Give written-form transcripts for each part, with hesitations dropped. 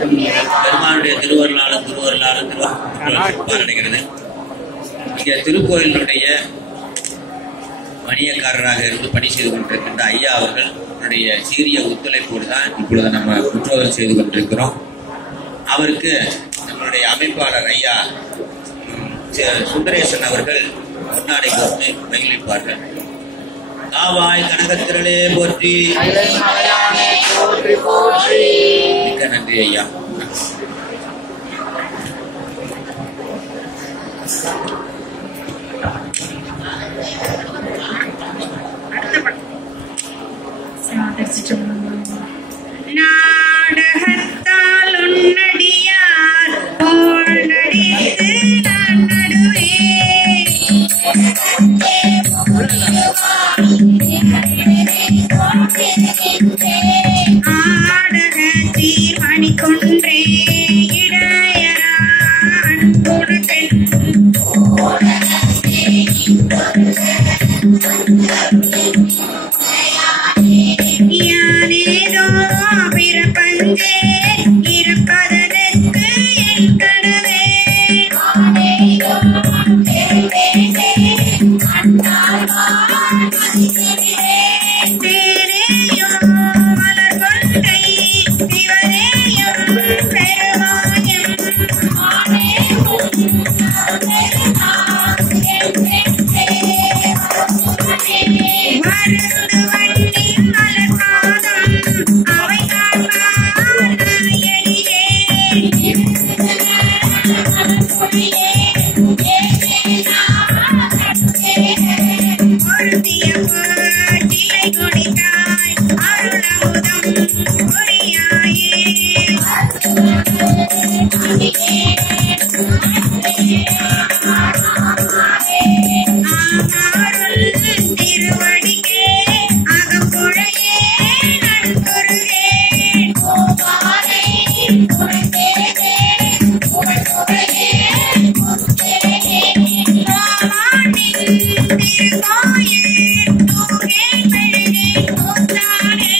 பெருமானுடைய திருவருளாலும் அடைகிறது. இங்க திருக்கோயிலுடைய மணியக்காரராக இருந்து பணி செய்து கொண்டிருக்கின்ற ஐயா அவர்களுடைய சீரிய ஒத்துழைப்போடு தான் இப்பொழுது நம்ம குற்றோதல் செய்து கொண்டிருக்கிறோம். அவருக்கு நம்மளுடைய அமைப்பாளர் ஐயா சுந்தரேசன் அவர்கள் முன்னாடி கொடுத்து மகிழ்ப்பார்கள். காவாய் கனகத்திரளே போற்றி, மிக்க நன்றி ஐயா. நாடகத்தால் உன்னடியார் போல் நடித்து நான் நடுவே ஆடக தீர்மணி கொன்றே இடையரா அன்புடன் யானேதோ பிறப்பஞ்சே இருப்பதற்கு என் கனவே தேரேயோ மலர் கொண்டை சிவரேயும் பெருமாயம் மருந்து வண்டி மலர் பாதம் அவை காப்பான் நாயகியே பொருந்திய பாட்டிலை கொடித்தாய் அருளமுதம் பொறியாயே ஆமாருள் திருவடிக்கே அகம்புழையே நன்கொருகே மாமாட்டின் திருக்கோயில் தூகே பெருகே கூத்தானே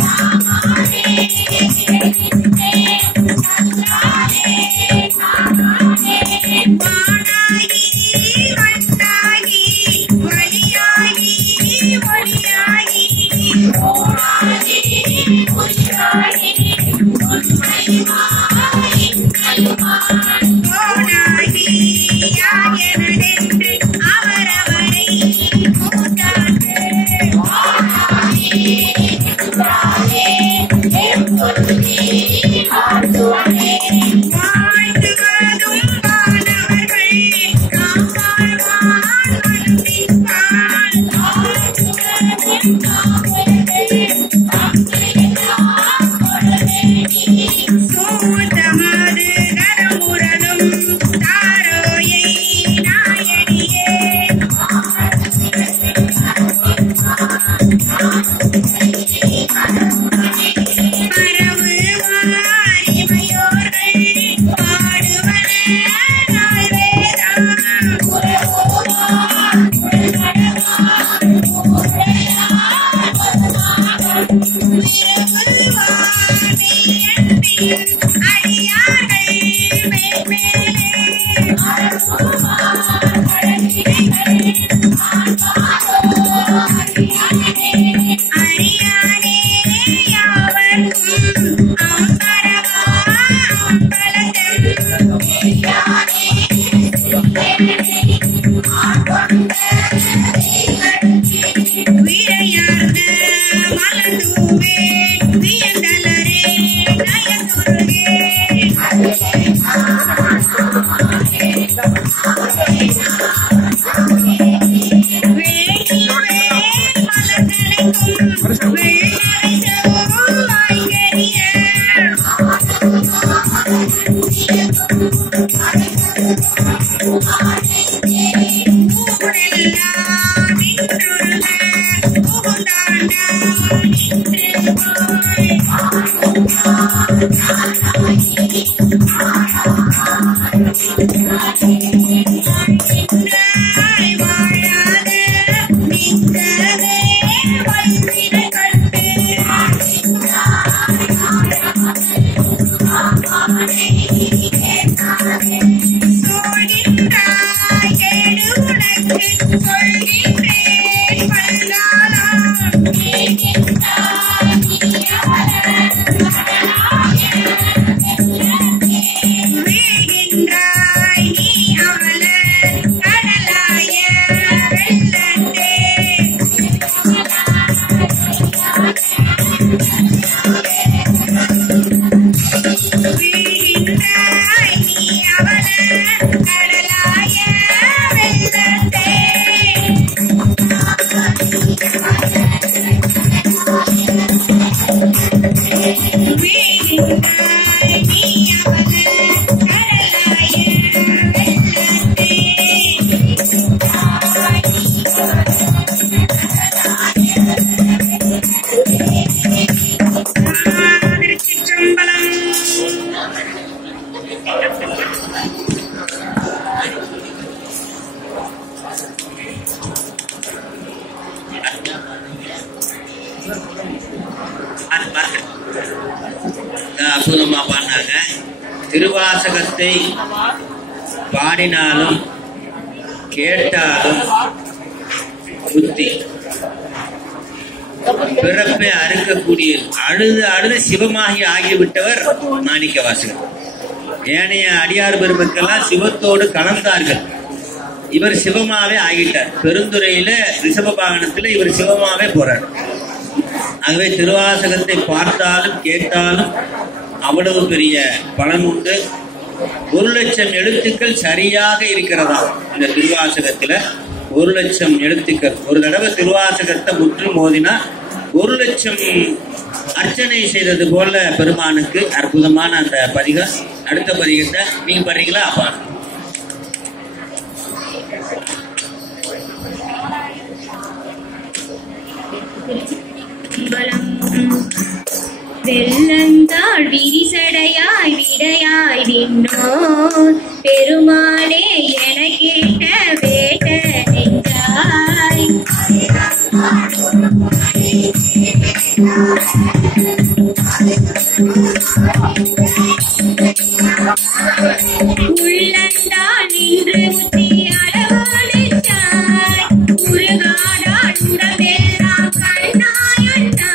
மாமாரே சொல்கின்றாய் கேடு உனக்கு சொல்கின்றேன் பல்லாலாம் வீழ்கின்றாய் நீ அவள கடலாய வெள்ளத்தே வீழ்கின்றாய் நீ அவள கடலாய வெள்ளத்தே வீழ்கின்றாய் நீ அவள கடலாய வெள்ளத்தே திருச்சிற்றம்பலம். அற்புதமா பாடினாங்க. திருவாசகத்தை பாடினாலும் கேட்டாலும் புத்தி பிறப்பை அறுக்கக்கூடிய அழுது சிவமாகி ஆகிவிட்டவர் மாணிக்க வாசகர். ஏனைய அடியார் பெருமக்கெல்லாம் சிவத்தோடு கலந்தார்கள். இவர் சிவமாவே ஆகிட்டார். பெருந்துறையில ரிஷபவாகனத்துல இவர் சிவமாவே போறார். ஆகவே திருவாசகத்தை பார்த்தாலும் கேட்டாலும் அவ்வளவு பெரிய பலன் உண்டு. 1,00,000 எழுத்துக்கள் சரியாக இருக்கிறதா இந்த திருவாசகத்துல? 1,00,000 எழுத்துக்கள். ஒரு தடவை திருவாசகத்தை முற்று மோதினா 1,00,000 அர்ச்சனை செய்தது போல பெருமானுக்கு அற்புதமான அந்த பதிகம். அடுத்த பதிகத்தை நீங்க பாருங்களா? அப்பா வெள்ளந்தாள் விரிசடையாய் விடையாய் விண்ணோர் பெருமாளே என கேட்ட வேட்ட நெஞ்சாய் உள்ளந்தாள் நின்று முத்தி அளவாடுச்சாய் முருகாடாள் உடம்பெல்லாம் கண்ணாயண்டா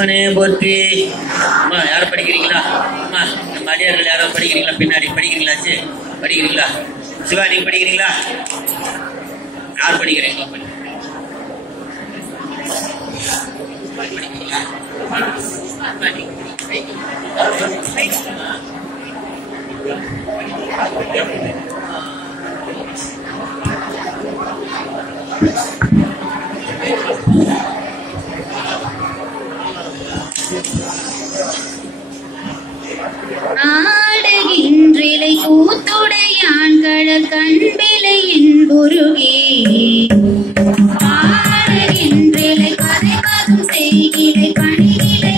சிவனே போற்றி. அம்மா யாரும் படிக்கிறீங்களா? அம்மா நம்ம அடியார்கள் யாரும் படிக்கிறீங்களா? பின்னாடி படிக்கிறீங்களா? படிக்கிறீங்களா? சிவா நீங்க படிக்கிறீங்களா? யார் படிக்கிறீங்களா? ஆடுகின்றிலை கூத்துடையான் கடல் கண்பிலை என்புருகே ஆடுகின்றிலை கதை பதும் செய்கிலை பணிகிலை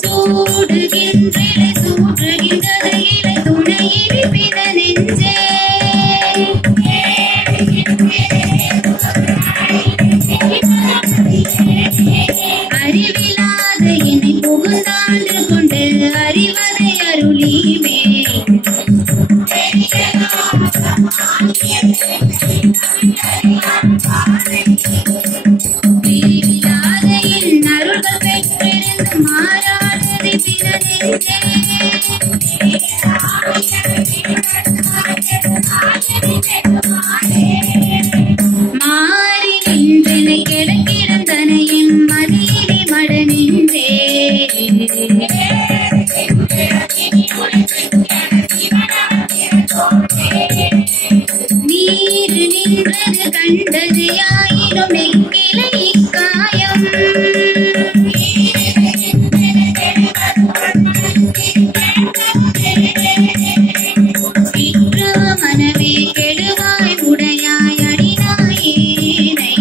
சூடுகின்றிலை சூற்றுகின்றதையிலை துணையிடி பித நெஞ்சே அறிவிலாத என்னை புகுந்தாண்டு கொண்டு அறிவதை அருளிமே பிரிவிலாத என் அருள்கள் பெற்றிருந்து மாறாததை பிற நெஞ்சே மாறி நின்றனை கிடக்கிடந்தனையும் மதியிலே மட நின்றே நீர் நின்றது கண்டது ஆயிரம் நெக்கிலை இக்காயம் மனவே கெடுவாய் உடையாய் அடினாயேனை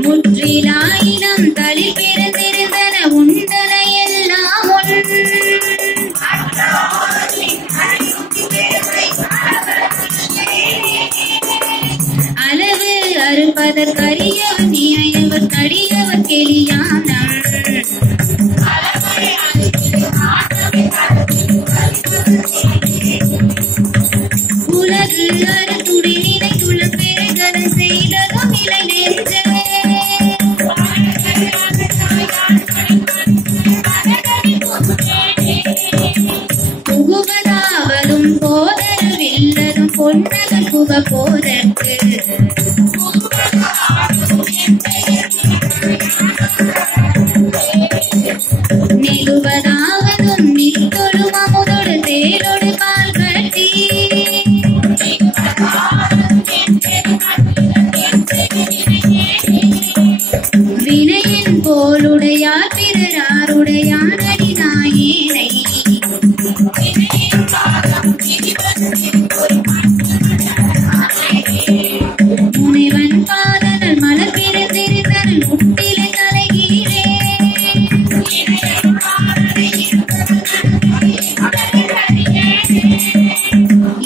முற்றிலாயிரம் தளி பிறந்திருந்தன உண்டன எல்லாம் அளவு அறுப்பதற்கரியவர் நியவர் கடியவர் கெளியானம் உலகு அறுத்துடி நினைத்துள்ள பேர்களை செய்ததும் இலை நெஞ்சே புகுவதாவதும் போதருவில்லதும் பொன்னகன் புக போதற்கு நெகுவதாவதும் நிற்கொழும் அமுதோடு தேரோடு பால் கட்டி வினையின் போலுடையார் பிறராருடையார் அடிநாயேனை முனைவன் பாதனல் மலர் பிறந்திருந்தனல் முட்டிலை கலைகீரே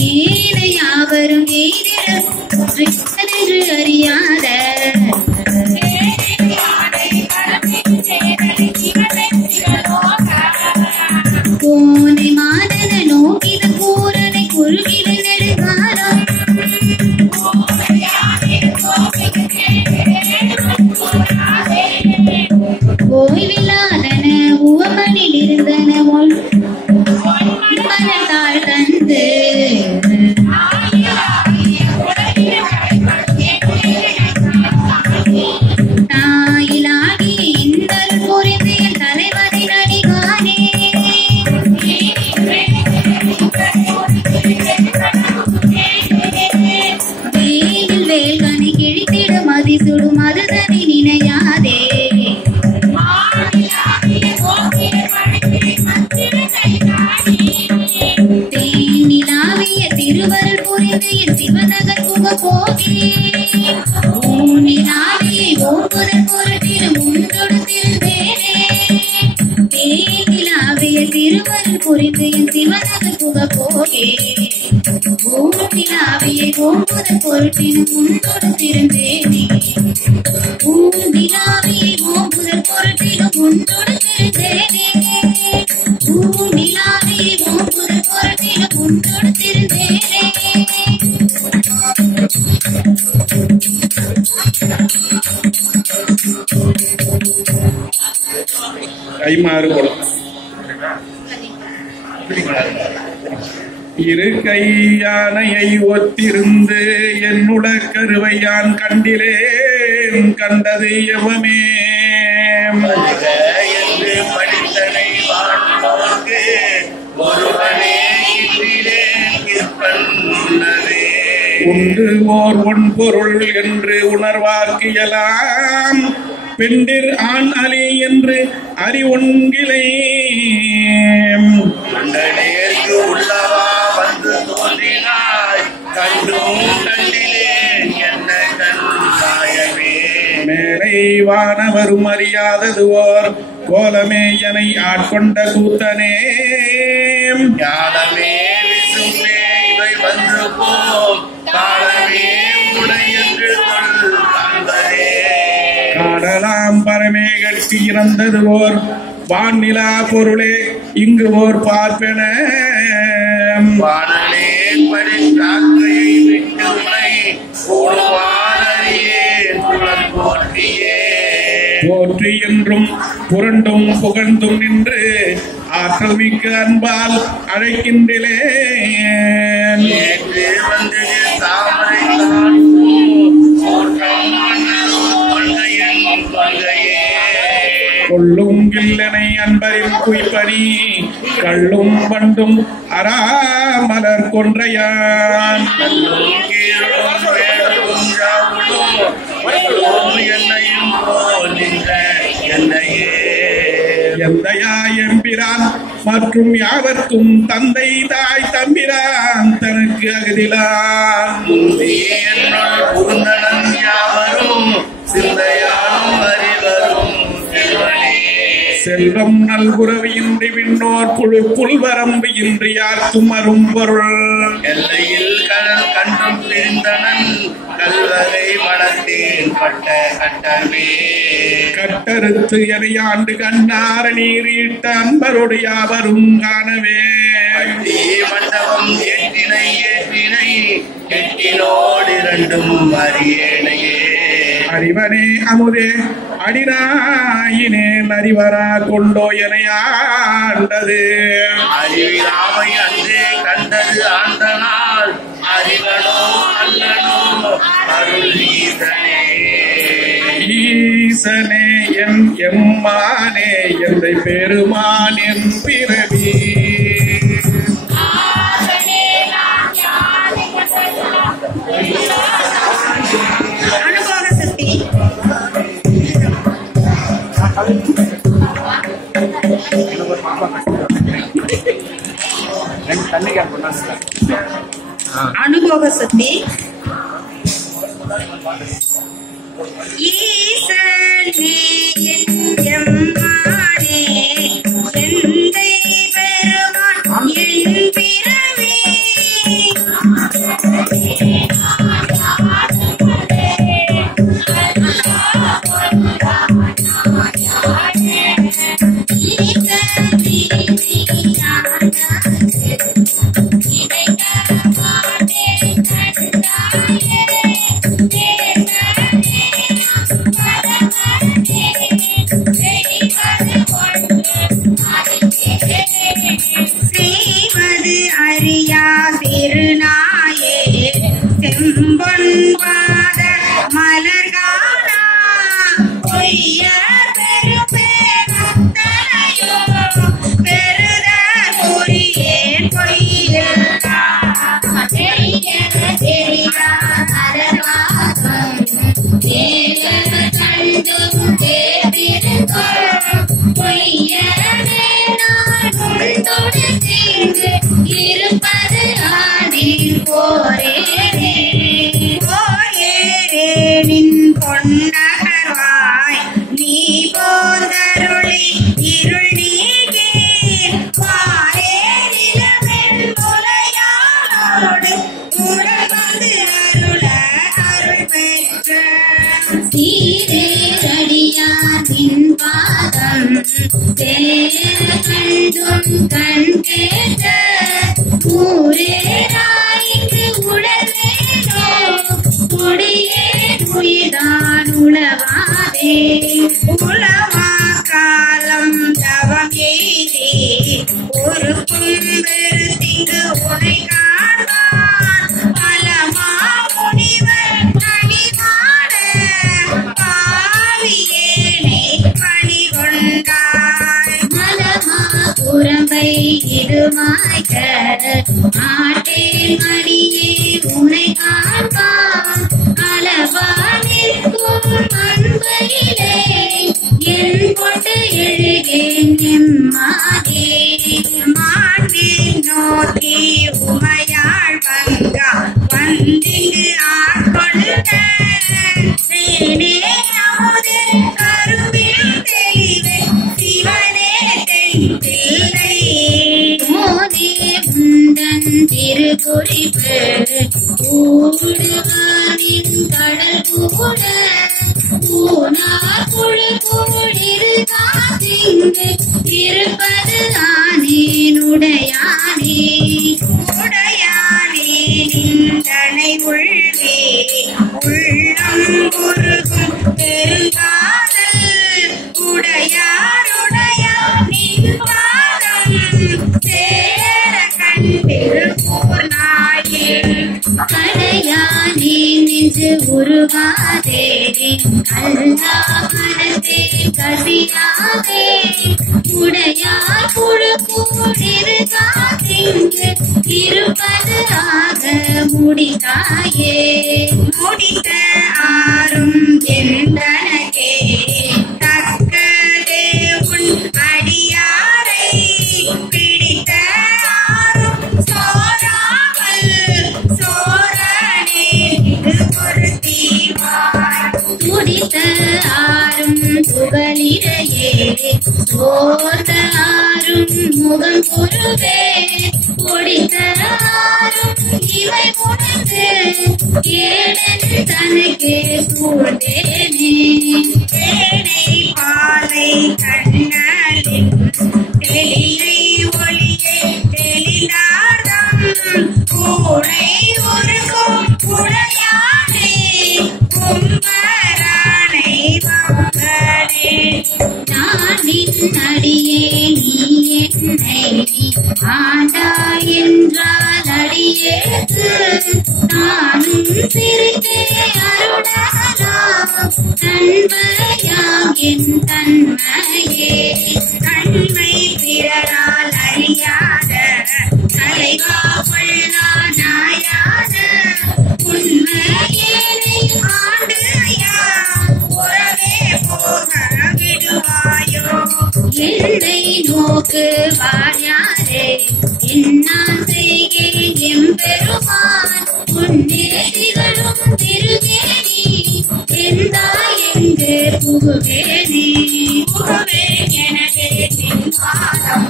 ஏனை யாவரும் எய்திடன்று அறியாத கோனை மாதன நோக்கித கூரனை குறுகிட நெடுகாரம் ஓய்வில்லாதன உவமனில் இருந்தன மனத்தாள் தந்து தாயிலாகிய இந்தல் புரிந்து என் தலைவனின் அடிகானே வேலில் வேல்கனை கிழித்திட மதிசுடும் அதுதனை நினையாதே தேனிலாவிய திருவருள் புரிந்து என் சிவநகர் புக போகி ஊனிலாவியை ஓம்புதல் பொருட்டிலும் உண்டொடு திருந்தேனே தேனிலாவிய திருவருள் புரிந்து என் சிவநகர் புக போகே ஊனிலாவியை ஓம்புதல் பொருட்டிலும் உண்டொடு திருந்தேனே ஊனிலாவியை ஓம்புதல் பொருட்டிலும் உண்டொடு திருந்தேனே ஊனிலாவியை ஓம்புதல் பொருட்டிலும் உண்டொடு திருந்தேனே கைமாறு கொடும். இரு கையானையை ஒத்திருந்து என்னுட கருவையான் கண்டிலேன் கண்டது எவமே என்று படித்தனை வாழ்வோர்க்கு ஒருவனே உண்டு ஓர் ஒன்பொருள் என்று உணர்வாக்கியலாம் பெண்டிர் ஆண் அலி என்று அறிவொன்கிலே மண்டலேற்கு உள்ளவா வந்து தோன்றினாய் கண்டும் கண்டிலேன் என்ன கண்டாயமே மேலை வானவரும் அறியாதது ஓர் கோலமே எனை ஆட்கொண்ட கூத்தனே ஞானமே விசுமே இவை வந்து போம் காலமே உடையென்று காண்பதே காணலாம் பரமே கட்டி இறந்தது ஓர் வானிலா பொருளே இங்கு ஓர் பார்ப்பென வானலே பரிசாக்கையை விட்டு உனை கூடுவாரியே போற்றியே போற்றி என்றும் புரண்டும் புகழ்ந்தும் நின்று ஆற்றல் மிக்க அன்பால் அழைக்கின்றேன் நேற்று வந்து தாமரை கொள்ளும் கில்லனை அன்பரின் குய்பனி கள்ளும் வண்டும் அராமலர் கொன்றையான் என்னையும் போல் என்னையே எந்தையா எம்பிரான் மற்றும் யாவர்க்கும் தந்தை தாய் தம்பிரான் தனக்கு அகதிலான் புகுந்தனன் யாவரும் சிந்தையாலும் அறிவரும் செல்வம் நல்குறவியின்றி விண்ணோர் புழு புல்வரம்பு இன்றி யார்க்கும் அரும் பொருள் எல்லையில் கடல் கண்டும் பிரிந்தனன் கல்வகை மனத்தேன் பட்ட கட்டமே கட்டறுத்து எனையாண்டு கண்ணார நீரிட்ட அன்பரோடு யாவரும் காணவே மண்டபம் ஏற்றினை எட்டினோடு இரண்டும் அறியேனையே அறிவனே அமுதே அடினாயினே அறிவரா கொண்டோ எனையாண்டது அறிவிலாமை அன்றே கண்டது ஆண்டனால் அறிவனோ அல்லனோ அருள் ஈசனே ஈசனே என் எம்மானே எந்தை பெருமான் என் பிறவி அனுபவ சக்தி அனுபவ சக்தி ஈசனே எம்மானே எந்தை பெருமான் என் பிறவி செய்வது அறியா திருநாயே செம்பொன்பாத மலர்கானா பொய்ய பெருபேரத்தனையோ பெருத குறியேன் பொய்யில் இருப்பது ஆடில் போரேனின் பொன்னகர்வாய் நீ போந்தருளி இருள் நீக்கி பாரேனிலமென் முலையாளோடு உடல் வந்து அருள அருள் பெற்ற சீரடியாரின் பாதம் சேர கண்டும் கண் கேட்ட ஊரேராய்ந்து உடலேனோ முடியே உயிர்தான் உளவாதே உளவா காலம் கருமாய் மாட்டேன் மணியே உனை காண்பான் அளவானிற்கும் அன்பையிலே என் கொண்டு எழுகேன் எம்மாதே மாட்டின் நோக்கி உமையாள் பங்கா வந்திங்கு ஆட்கொண்ட தேனே அமுதே கருவில் தெளிவே சிவனே தென்பிள்ளை மோனே உந்தன் திருக்குறிப்பு கூடுவானின் கடல் கூட பூனார் குழு கூடிருக்காதிங்கு இருப்பது ஆனேன் உடையானே உடையானே நின்றனை உள்ளே உள்ளம் உருகும் பெருங்காதல் உடையாருடையார் நின் பாதம் சேர கண்டிருப்போர் நாயே கடையானே நெஞ்சு உருகாதே கல்லா மனதே கசியாதே உடையார் குழு கூடிருக்காதிங்கு இருப்பது ஆக முடிதாயே முடித்த ஆறும் எந்தனக்கே தக்கதே உன் அடியாரை பிடித்த ஆறும் சோராமல் சோரனே இது ஒரு தீவாய் துடித்த ஆறும் துகளிடையே சோர்ந்த ஆறும் முகம் குருவே பொடித்த ஆறும் இவை உணர்ந்து ஏழன் தனக்கே சூழ்ந்தேனே தேனை பாலை கண்ணலின் தெளியை ஒளியை தெளிநாதம் கூடை உருகும் உடையானே கும்பரானை வம்பனே நான் நின் அடியே நீ என்னை ஆண்டா என்றால் அடியேக்கு நானும் சிரித்தே அருளாலாம் தன்மையாம் என் தன்மையே தன்மை பிறரால் அறியாத தலைவா கொள்ளா நாயான உண்மையேனை ஆண்டு ஐயா உறவே போக விடுவாயோ என்னை நோக்கு வாயாரே என்னான் செய்கேன் எம்பெருமான் உன்னே திகழும் திருவேணி எந்தாய் எங்கு புகுவேனே புகுவேன் எனவே நின் பாதம்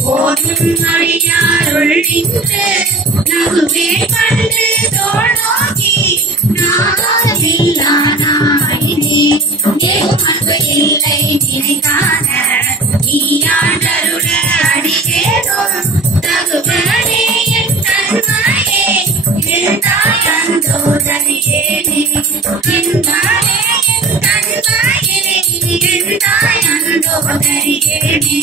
போதும் அடியாருள் நின்று நகுவே கண்டு தோள் நோக்கி நாகமில்லா நாயினே எங்கும் அன்பு இல்லை நினைக்கான நீயாண்டருட அடியேனும் தகுவனே என் தன்மையே எந்தாய் அந்தோ தனியேனே எந்தாயே என் தன்மையே எந்தாய் அந்தோ தனியேனே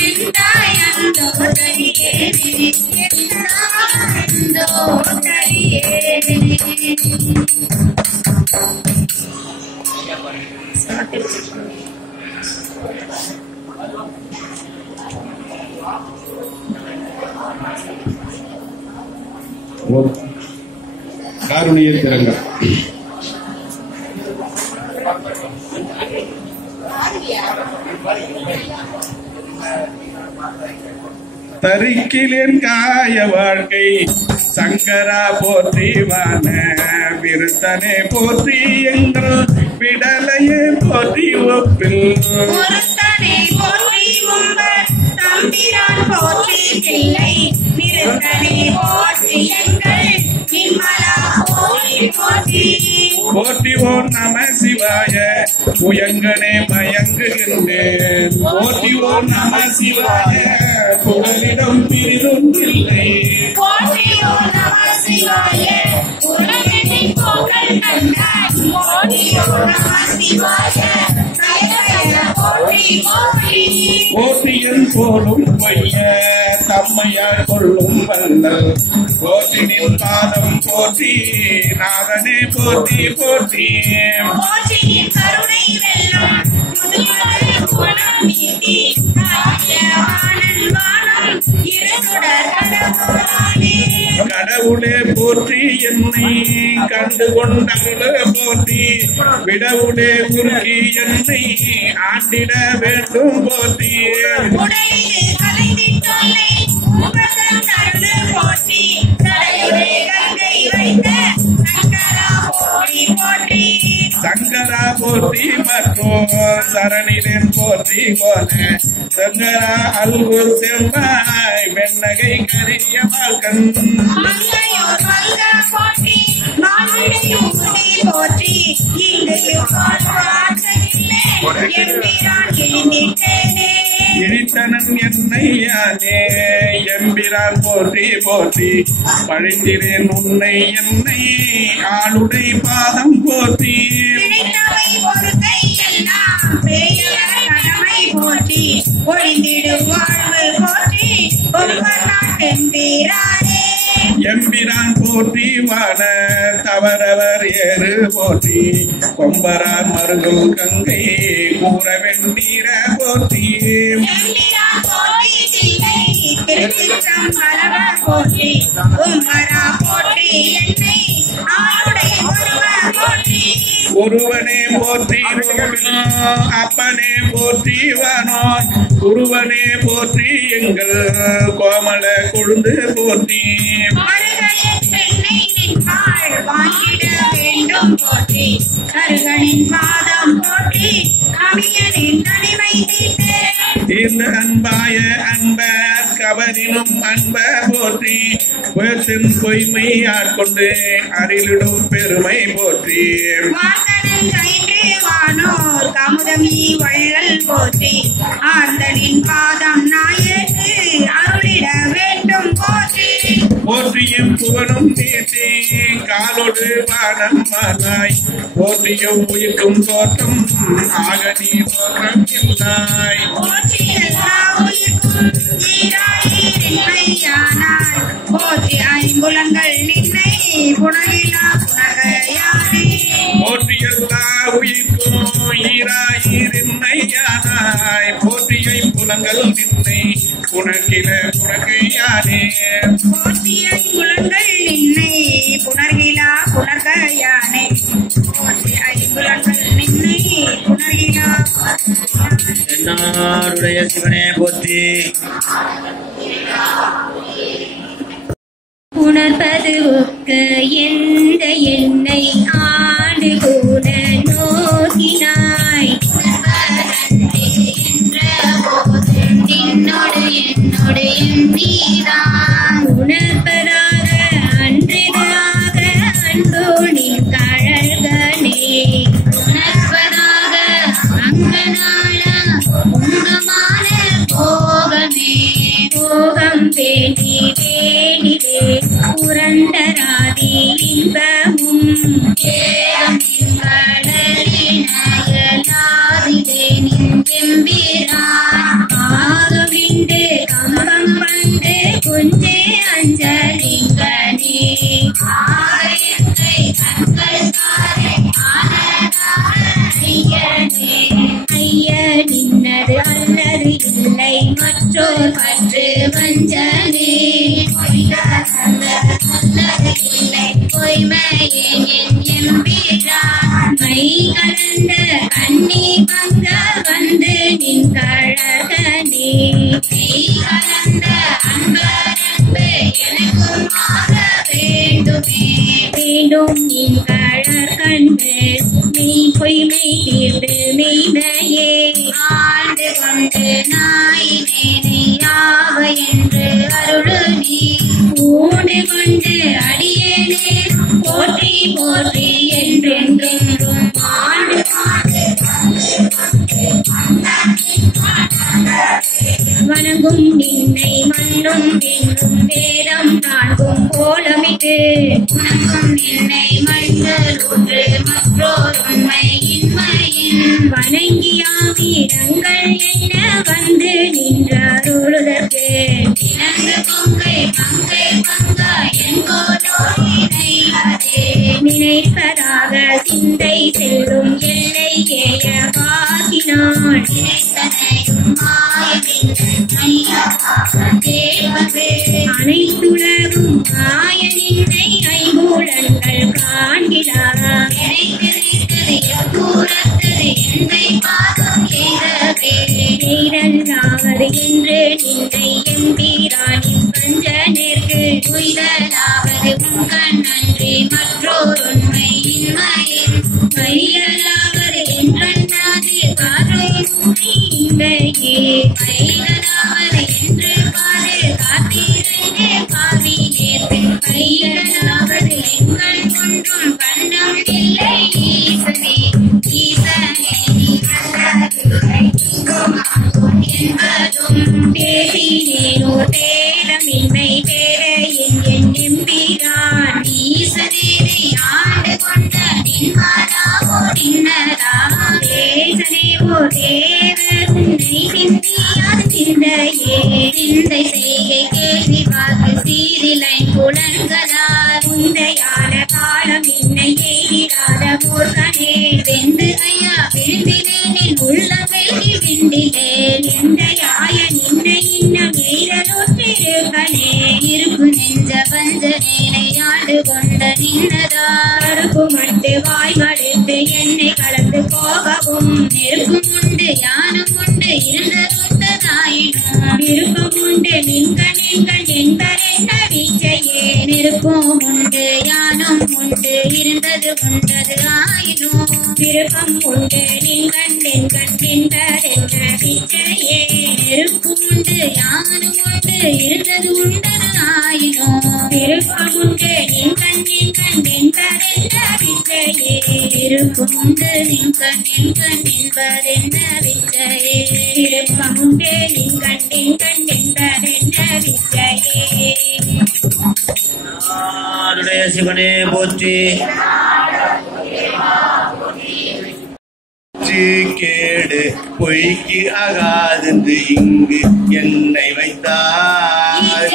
எந்தாய் அந்தோ தனியேனே எந்தாய் அந்தோ தனியேனே காருணிய திறங்கள் தரிக்கிலேன் காய வாழ்க்கை சங்கரா போற்றிவான விருத்தனே போற்றி எங்கள் விடலையே போற்றி ஒப்பில் ஒருத்தனே போற்றி உம்பர் தம்பிரான் போற்றி பிள்ளை நிறுத்தனே போற்றி எங்கள் நிம்மலா போற்றி போற்றி போற்றி ஓர் நம சிவாய புயங்கனே மயங்குகின்றேன் போற்றி ஓர் நம சிவாய புகலிடம் பிரிதும் இல்லை போற்றி ஓம் நம சிவாய உலகத்தின் போக்கல் கண்டாய் போற்றி ஓம் நம சிவாய போற்றி போற்றி போற்றியன் போலும் பொய்ய தம்மையார் கொள்ளும் வல்லல் போற்றினின் பாதம் போற்றி நாதனே போற்றி போற்றி போற்றியின் கருணை வெள்ளம் முதுமலை குணம் நீட்டி ஆனந்த் வானம் கடவுளே போற்றி என்னை கண்டு கொண்டருள போற்றி விடவுளே உருகி என்னை ஆண்டிட வேண்டும் போற்றி சங்கரா போற்றி மற்றும் சரணிடன் போற்றி போன சங்கரா அல்குர் செவ்வாய் வெண்ணகை கரிய மால்கன் இழித்தனன் என்னையானே எம்பிரான் போற்றி போற்றி பழிந்திரேன் உன்னை என்னை ஆளுடை பாதம் போற்றி எம்பிரான் போற்றி வான தவறவர் ஏறு போற்றி கொம்பரார் மருகும் கங்கை கூற வெண்ணீர போற்றி ஒருவனே போற்றி அப்பனே போற்றி வானோ குருவனே போற்றி எங்கள் கோமல கொழுந்து போற்றி தீர்ந்த அன்பாய அன்பர் கவரினும் அன்ப போற்றி பேசும் பொய்மை ஆட்கொண்டு அருளிடும் பெருமை போற்றி கமுதமி வள்ளல் போற்றி ஆர்ந்தனின் பாதம் நாயக்கு அருளிட வேண்டும் போற்றி போற்றியும் புகழும் நீட்டி காலோடு வானம் மானாய் போற்றியும் உயிர்க்கும் தோற்றம் ஆக நீ தோற்றம் இல்லாய் போற்றி ஐம்புலங்கள் நின்னை புனகிலா புனகையானே போற்றி எல்லா உயிர்க்கும் ஈராயிரின்னையானாய் போற்றியை புலங்கள் நின்னை புனகில புனகையானே போற்றி ஐம்புலங்கள் நின்னை புனர்கிலா புனர்கையானே போற்றி ஐம்புலங்கள் நின்னை புனர்கிலா என்னாருடைய சிவனே போற்றி உணர்வது ஒக்க எந்த என்னை ஆண்டு கூட நோக்கினாய் என்னோடு எண்ணீதான் உணர்வதாக அன்றிதாக அன்போனின் கழல்களே உணர்வதாக அங்கனால உங்கமான போகமே போகம் வேண்டி வேண்டிலே புரண்டராதி இன்பமும் ஏகம் கடலினகலாதிலே நின்றெம்பிரான் ஆகவிண்டு கம்பம் வந்து கொஞ்சே அஞ்சலிங்கனே ஆயத்தை கண்கள் தாரே ஐயனின்னது அல்லது இல்லை மற்றோர் பற்று வஞ்சனே அல்லது இல்லை பொய்மையே எம்பிரான் மை கலந்த கண்ணி பங்க வந்து நின் கழகனே மெய் கலந்த அன்பரன்பு எனக்கும் ஆக வேண்டுமே வேண்டும் நின் கழகன்பு மெய் பொய்மை தீர்ந்து மெய்மையே ஆண்டு கொண்டு நாயினேனை யாவ என்று அருளு நீ ஊண்டு கொண்டு அடியேனே போற்றி போற்றி என்றென்றும் ஆண்டு வணங்கும் நின்னை மண்ணும் என்னும் வேதம் நான்கும் கோலமிட்டு வணங்கும் நின்னை மண்கள் ஒன்று மற்றோர் உண்மை இன்மையின் வணங்கியாவிடங்கள் என்ன வந்து நின்றருளுதற்கு இணங்கு பொங்கை பங்கை பங்கா என்போரோனை நினைப்பதாக சிந்தை செல்லும் எல்லை ஏயவாகினான் அனைத்துலகும் மாயனின் என்று நின்னை எம்பீரானின் பஞ்ச நேர்க்கு உய்தலாவது உங்கண் அன்றி மற்றோர் உண்மை இன்மையின் மையல்லாவது என்றாது காரையே மைதலாவது என்று பாது காத்தீரே பாவி நேர்த்து மையலாவது எங்கள் ஒன்றும் கண்ணம் இல்லை ஈசனே ஈசனே என்பதும் பேசினேனோ தேடமின்மை தேட என் எம்பிரான் ஈசனேனை ஆண்டு கொண்ட நின்மாராவோ நின்னதா தேசனேவோ தேவ உன்னை சிந்தியார் சிந்தையே சிந்தை செய்கை கேள்வி வாக்கு சீரிலை புலன்களார் உந்தையான காலம் இன்னை எய்திடாத மூர்கனே வெந்து ஐயா விழுந்தினேன் உள்ள வெள்ளி விண்டிலேன் நிந்தையாய நின்னை இன்னம் எய்தலோற்றிருக்கனே இருப்பு நெஞ்ச வஞ்சனேனை ஆண்டு கொண்ட நின்னதா அறுப்பு மட்டு வாய் மடுத்து என்னை கலந்து போகவும் நெருப்பும் உண்டு யானும் உண்டு இருந்ததாயினும் விருப்பம் உண்டு நீங்கள் என்பதென்ன வீச்சையே நெருப்பும் உண்டு யானும் உண்டு இருந்தது உண்டது ஆயினும் விருப்பம் உண்டு நீங்கள் என்பதென்ன வீச்சையே நெருப்பும் உண்டு யானும் உண்டு இருந்தது உண்டது ஆயினும் விருப்பம் உண்டு நீங்கள் என்பதென்ன வீச்சையே விருப்பம் உண்டு நீங்கள் என்பதென்ன வீச்சையே விருப்பம் உண்டு நீங்கள் என்பதென்ன வீச்சையே. ஆருடைய சிவனே போற்றி. கேடு பொய்க்கு ஆகாதென்று இங்கு என்னை வைத்தார்.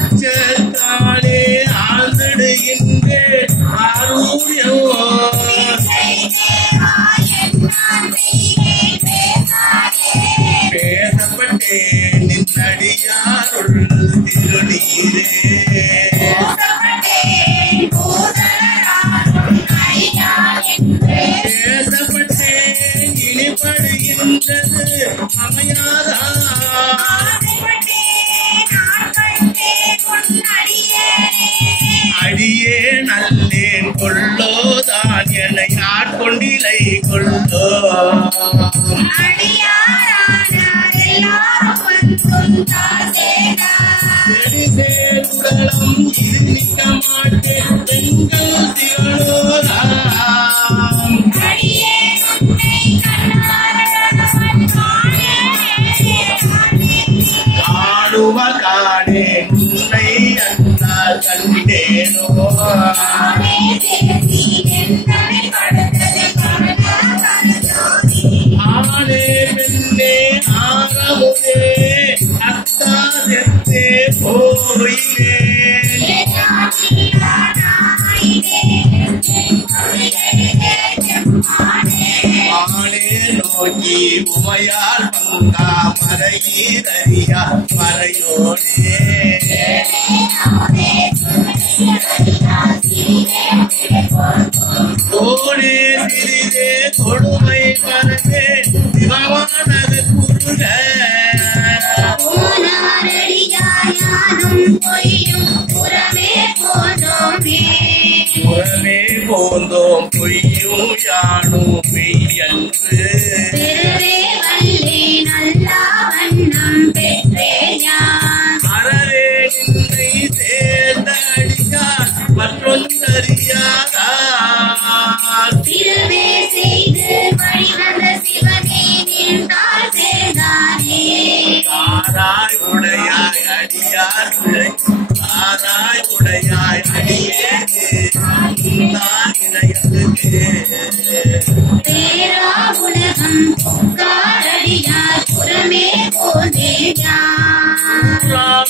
அச்சத்தாலே ஆழ்ந்திடுகின்ற ஆரூயவோ பேசப்பட்டேன் நின்னடியாருள் திருநீரே. பேசப்பட்டேன் இனிப்படுகின்றது அமையாதா. அடியே நல்லேன் கொள்ளோதான் என்னை ஆட்கொண்டிலை கொள்ளோ. உடலம் இருக்க மாட்டேன் பெண்கள் திகழோதான். காணுவ காணே உன்னை அன்றால் கண்டேனோ. ஆனே பெண்ணே ஆரமுதே அத்தாதே போயினே. ஆனே நோக்கி உமையால் பங்கா மறையீரறியா மறையோனே. ஓடே திரிதே கொடுமை மறந்தே சிவமானது குருக. புறமே போந்தோம் பொய்யும் யானும் மெய்யன்று. அறவே நின்னை சேர்ந்த அடியார் மற்றொன்றறியாதா. ஆராய் உடையாய் அடியார் ஆராய் உடையாய் அடியே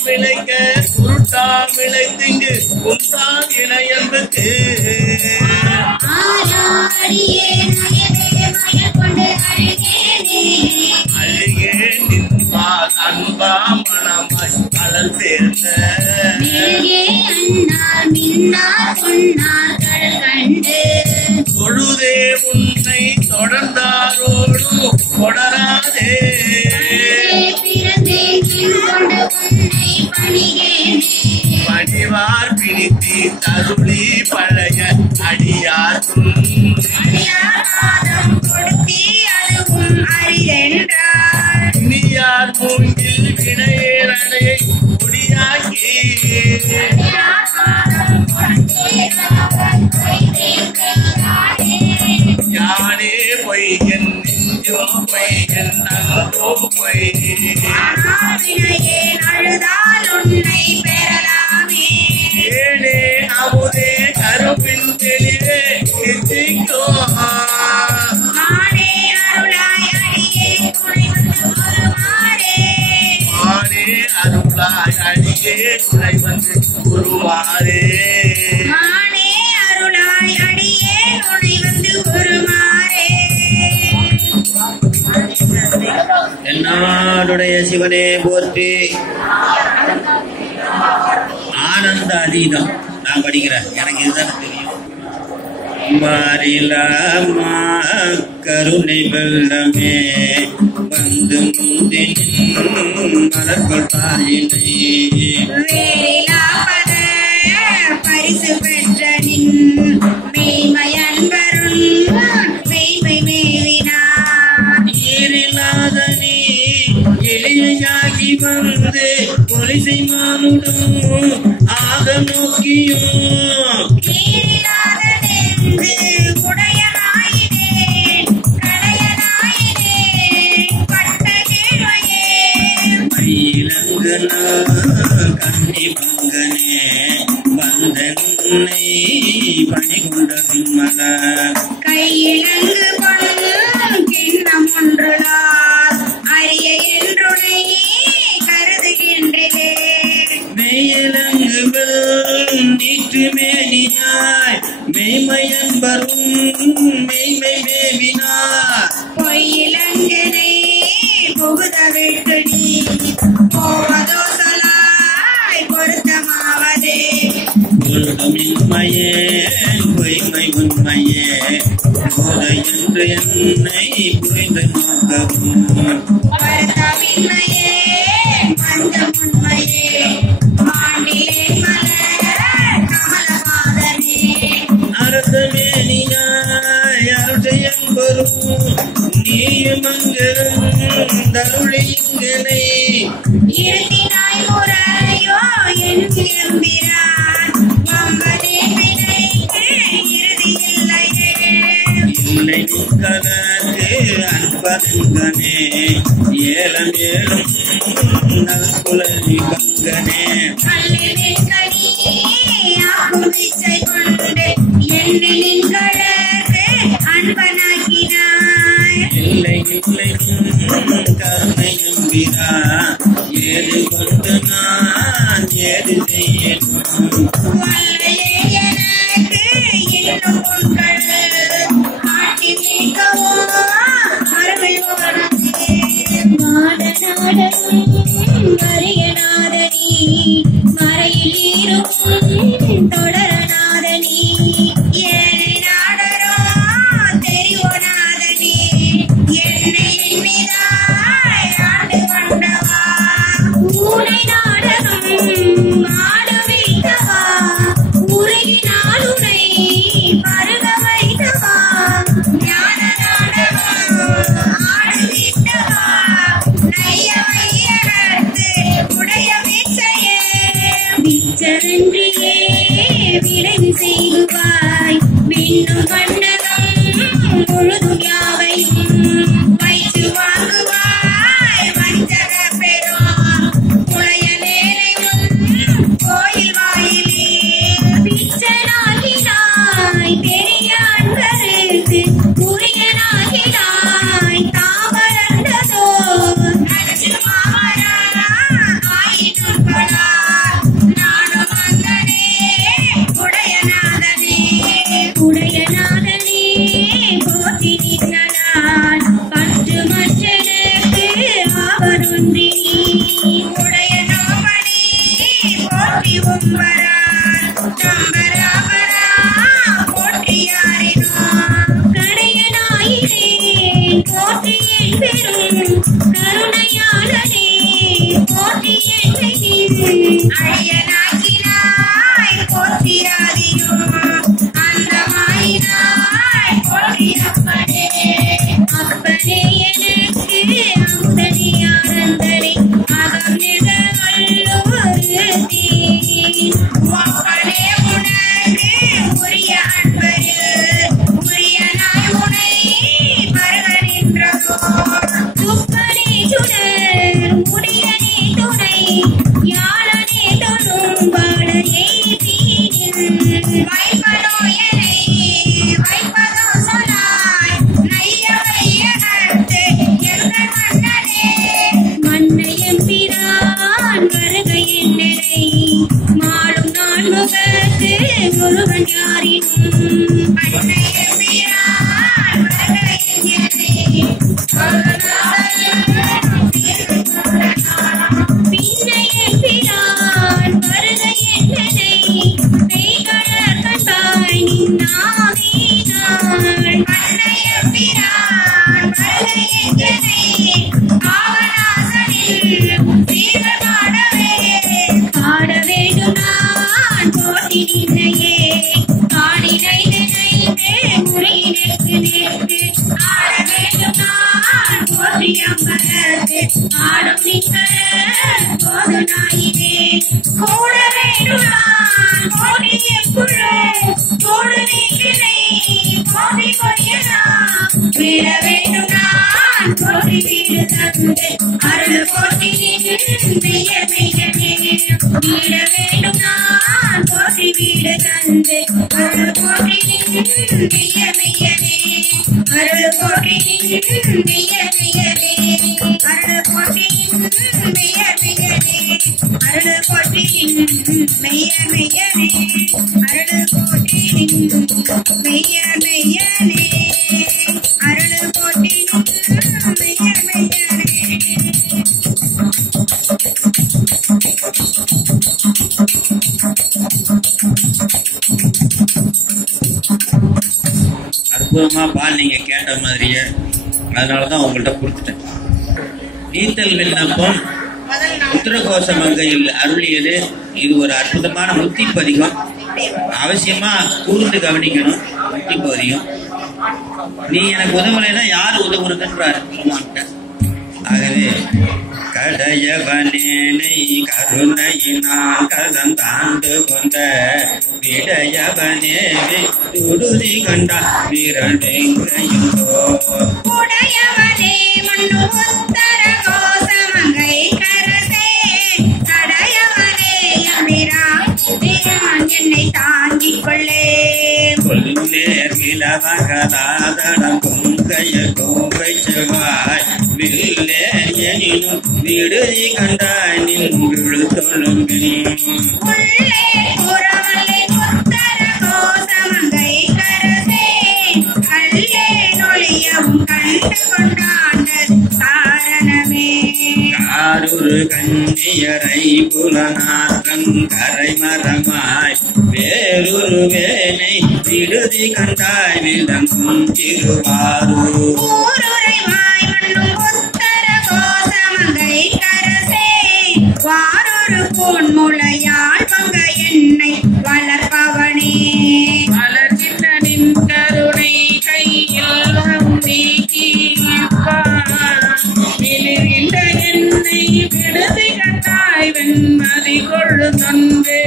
விளைக்க குருட்டால் விளைத்திங்கு உன்றால் இணையன்புக்கு. அழகே நின்பால் அன்பா மனமாய் அழல் சேர்ந்த தொழுதே உன்னை பிறவாதே பணிவார் பிடித்து தருளி பழைய அடியார் துணியார் மூங்கில் வினையனையை முடியாக்கி யானே பொய்யன் நெஞ்சும் பொய்யன் நல்கும் பொய் ஏனே அமுதே கருப்பின் தெளிவே எத்திக்கோ ஆனே அருளாய் அடியே துணை வந்து உருவாரே என்னாடுடைய சிவனே போற்றி. ஆனந்த அதீதம் நான் படிக்கிறேன், எனக்கு இதுதானே தெரியும். மாறிலாமா கருணை வெள்ளமே வந்து முந்தின் மலர்கள் தாயினை பரிசு பெற்ற நின் மெய்மையன்பருள் மெய்மை மேவினார் நீரில்லாத நீ எளிமையாகி வந்து பொலிசை மானுடும் ஆக நோக்கியும் கண்ணி பங்கனே வந்தனை பணி கொண்ட மல கையிலங்கு கிண்ணம் ஒன்றுதான் அரிய என்றுனை கருதுகின்றே மெய்யிலங்கு நீற்று மேனியாய் மெய்மையன்பரும் மெய்மை மேவினார் பொய்யிலங்கனை புகுத விட்டு நீ போவதோ சொலாய் பொருத்தமாவதே உண்மையே பொய்மை உண்மையே போத என்று என்னை புரிந்து நோக்கவும் வருத்தமின்மையே மஞ்சம் உண்மையே மாண்டிலே மலர் கமலபாதனே அரசமேனியாய் அருஜயம்பரும் நீயமங்கரும் தருளிங்கனை இருத்தினாய் முறையோ என் எம்பிரான் வம்பதே வினைக்கு இறுதி இல்லையே இல்லை கலந்து அன்பதங்கனே ஏலம் ஏழும் நல்குலி பங்கனே கல்லின் கனி ஆக்கும் இச்சை கொண்டு எண்ணின் கழகு அன்பனாக்கினாய் இல்லை இல்லை கருணை நம்பிரா ஏது கொண்டு நான் ஏது செய்யணும் வல்லையே எனக்கு இன்னும் உங்கள் காட்டி நீக்கவோ அருமை உணர்ந்தே மரியநாதனி மறையிலும் தொடரநாதனி ஏனை நாடரோ தெரிவோநாதனி என்னை எண்ணினாய் ஆண்டு கொண்டவா ஊனை நாடகம் போது நாயினே கூட வேண்டுதான் கோடிய குழு கோடு நீக்கினை கோடி கொடியனா விட வேண்டும் நான் கோடி வீடு தந்து அருள் கோட்டி மெய்ய மெய்யனே விட வேண்டும் நான் கோடி வீடு தந்து அருள் கோட்டி மெய்ய மெய்யனே அருள் கோட்டி மெய்ய மெய்யனே அருள் கோட்டி மெய்ய மெய்யனே அருள் கோட்டி மெய்ய மெய்யனே அருள் கோட்டி மெய்ய மெய்யனே அருள் கோட்டி மெய்ய மெய்யனே. அற்புதமா பால் நீங்க கேட்ட மாதிரியே, அதனாலதான் உங்கள்ட்ட கொடுத்துட்டேன். நீத்தல் விண்ணப்பம் உத்தரகோச மங்கையில் அருளியது. இது ஒரு அற்புதமான முத்தி பதிகம். அவசியமா கூர்ந்து கவனிக்கணும். முத்தி பதிகம். நீ எனக்கு உதவலைன்னா யாரு உதவுறதுன்றாரு சும்மாட்ட. ஆகவே கடையவனேனை கருணையினால் கலந்தாண்டு கொண்ட விடையவனே துடுதி கண்ட வீரன் வெங்கையுண்டோ உடையவனே மண்ணு உத்தர கோசமங்கை கரசே தடையவனே எம்பிரான் என்னை தாங்கிக் கொள்ளே கொல்லேர் விலவகலாதடம் கொங்கைய கோவை செவ்வாய் வில்லே எனினும் விடுதி கண்டாய் நின் விழு தொழும்பின் உள்ளே புறமல்லை உத்தர கோசமங்கை கரசே கல்லே நொழியவும் கண்டு கொண்டாண்டது காரணமே காரொரு கண்ணியரை புலனாற்றன் கரை மரமாய் வேறொரு வேனை விடுதி கண்டாய் விளங்கும் திருவாரூர் ஊருரைவாய் மண்ணும் உத்தர கோசமங்கை கரசே வாரொரு பொன்முளையாள் பங்க என்னை வளர்ப்பவனே வளர்கின்ற நின் கருணை கையில் நீக்கி விழுகின்ற என்னை விடுதி கண்டாய் வெண்மதி கொழு தந்தே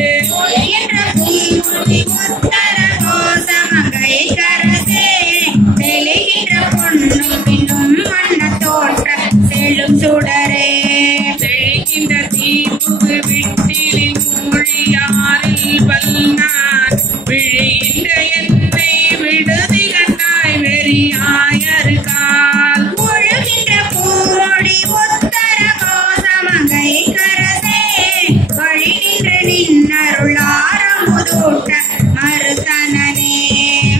என்ற பூங்குடி உத்தர கோசமங்கை கரசே தெளிகின்ற பொன்னும் பின்னும் மன்ன தோற்ற செல்லும் சுடரே செழிக்கின்ற தீப்புகு விட்டிலின் மொழியாரில் வல்லான் விழிகின்ற என்னை விடுதி கண்டாய் வெறியாயருக்கால் முழுகின்ற பூமொழி உத்தர கோசமங்கை கரசே வழிகின்ற நின்னருளாரம் முதூட்ட மறுத்தனனே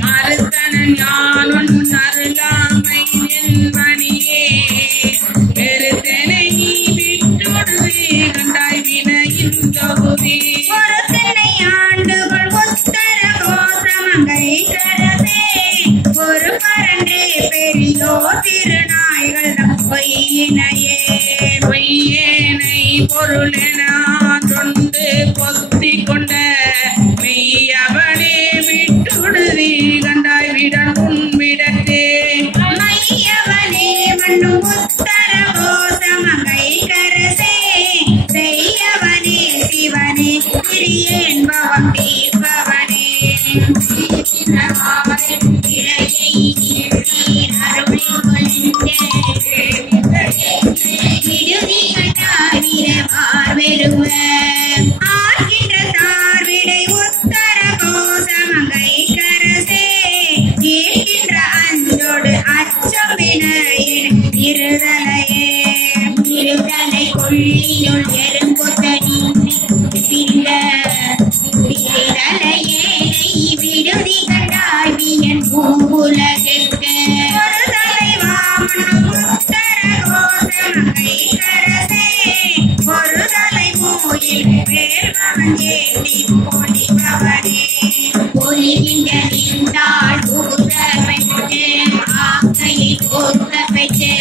மறுத்தனன் யானுன் அருளாமை என் மணியே பெருத்தனை நீ விட்டுடுதி கண்டாய் வினையின் தொகுதி ஒரு தென்னை ஆண்டுகள் உத்தர கோசமங்கை கரசே ஒரு பரன்றே பெரிதோ திருநாய்கள் பொய்யினையே பொய்யேனை பொருளென தொண்டு பொத்தி கொண்ட மெய்யவனே விட்டுடுதி கண்டாய் விடன் உன் விடத்தே மையவனே மண்ணும் உத்தர கோசமங்கை கரசே செய்யவனே சிவனே திரியேன் பவம் தீர்ப்பவனே விடுதி கண்டாய் வீரவார் வெறுவ ஆர்கின்ற தார்விடை உத்தர கோசமங்கை கரசே ஏற்கின்ற அஞ்சோடு அச்சம் வினையின் இருதலையே இருதலை கொள்ளியுள் எறும்பொத்தனி பிரிந்த விடுதலையே விடுதி கண்டாய் வியன் பூவுலகிற்கு ஒரு தலைவா மண்ணும் உத்தர கோசமங்கை கரசே ஒரு தலை மூயில் வேர்வன் ஏந்தி பொலிபவனே பொலிகின்ற நின்றாள் ஊத்த பெற்று ஆக்கையை கோத்த பெற்று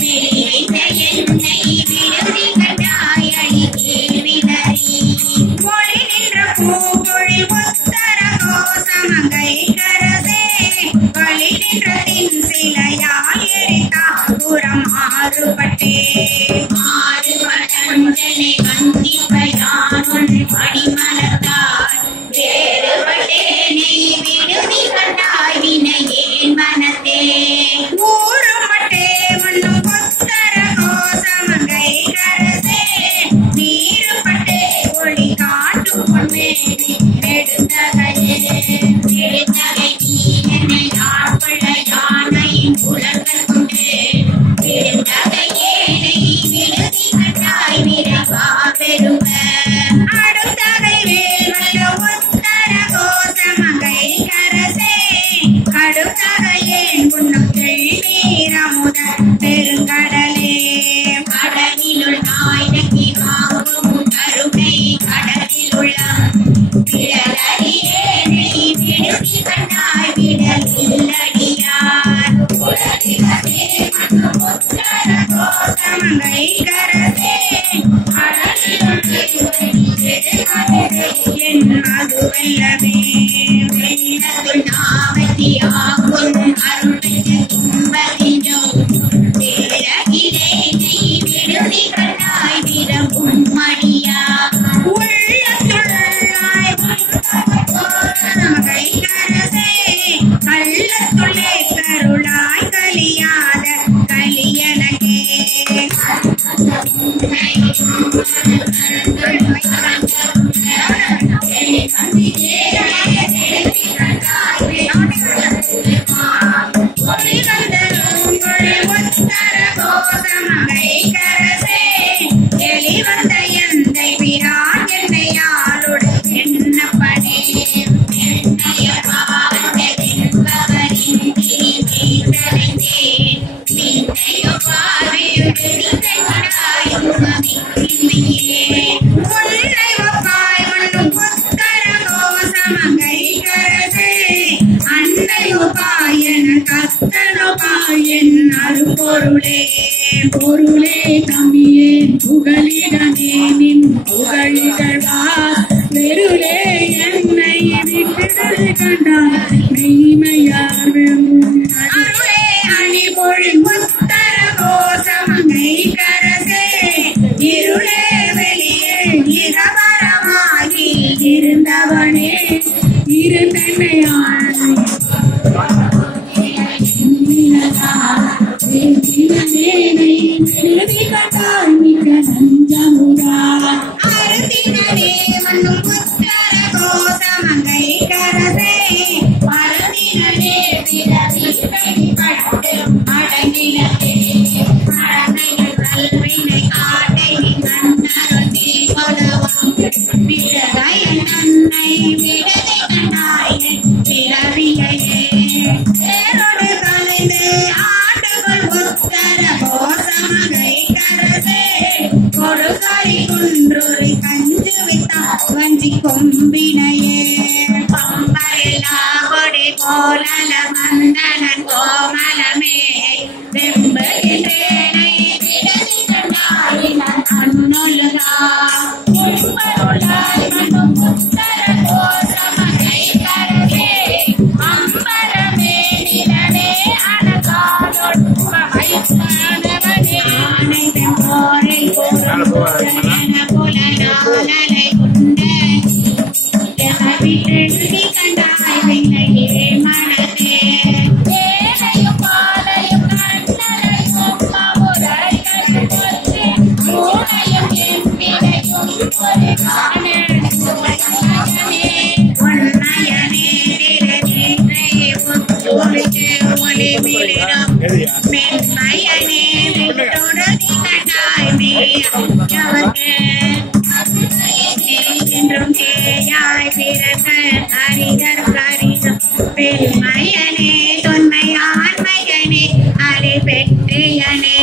மெலிந்த என்னை விடுதி கண்டாய் அழிக்கே விதறி மொழி நின்ற பூமொழி உத்தர கோசமங்கை கரசே வழி நின்ற தின் சிலையால் எரித்தா புறம் மாறுபட்டே மாறு கோசமங்கை கரசே என் அது வெல்லமே வெள்ளத்துள் நாவத்தி ஆகும் அருள் துன்பத்தினோ விடுதி கண்டாய் விரவும் மணியா உள்ளத்துள்ளாய் கோசமங்கை கரசே கள்ளத்துள்ளே கருளாய் கலியாத கலியனகே பொருளே தம்பியே புகழிடனே நின் புகழிகழ்வா வெருளே என்னை விட்டு கண்டாய் மெய்மையார் அருளே அணிபொழி முத்தர கோசமங்கை கரசே இருளே வெளியே இரவரமாகி இருந்தவனே இருந்தன்னையான் கொம்பினையே பம்பரிலா கொடி கோலல மந்தன கோமலமே வெம்புகின்றேனை விடதி கண்டாயினான் அண்ணொழுகா உள்பருளாய் மண்ணும் உத்தர கோசமங்கை கரசே அம்பரமே நிலவே அனகாலொடு மகைத்தானவனே ஆனைதன் போரில் போன புலனாலலை விட்டெழுதி கண்டாய் வெள்ளையே மனதே ஏனையும் பாலையும் கண்ணலையும் மவுரையும் கொத்து மூனையும் எம்பினையும் ஒரு காணமே ஒன்னையனே நிலநீரை ஒத்துழைத்து ஒளி மிளிரும் மென்மையனே விட்டுறுதி கண்டாய் மேயவர்க்கு என்றும் தேயாய் பிறந்த அறிதரும் அறிதும் பெருமையனே தொன்மை ஆண்மையனே அறி பெற்றியனே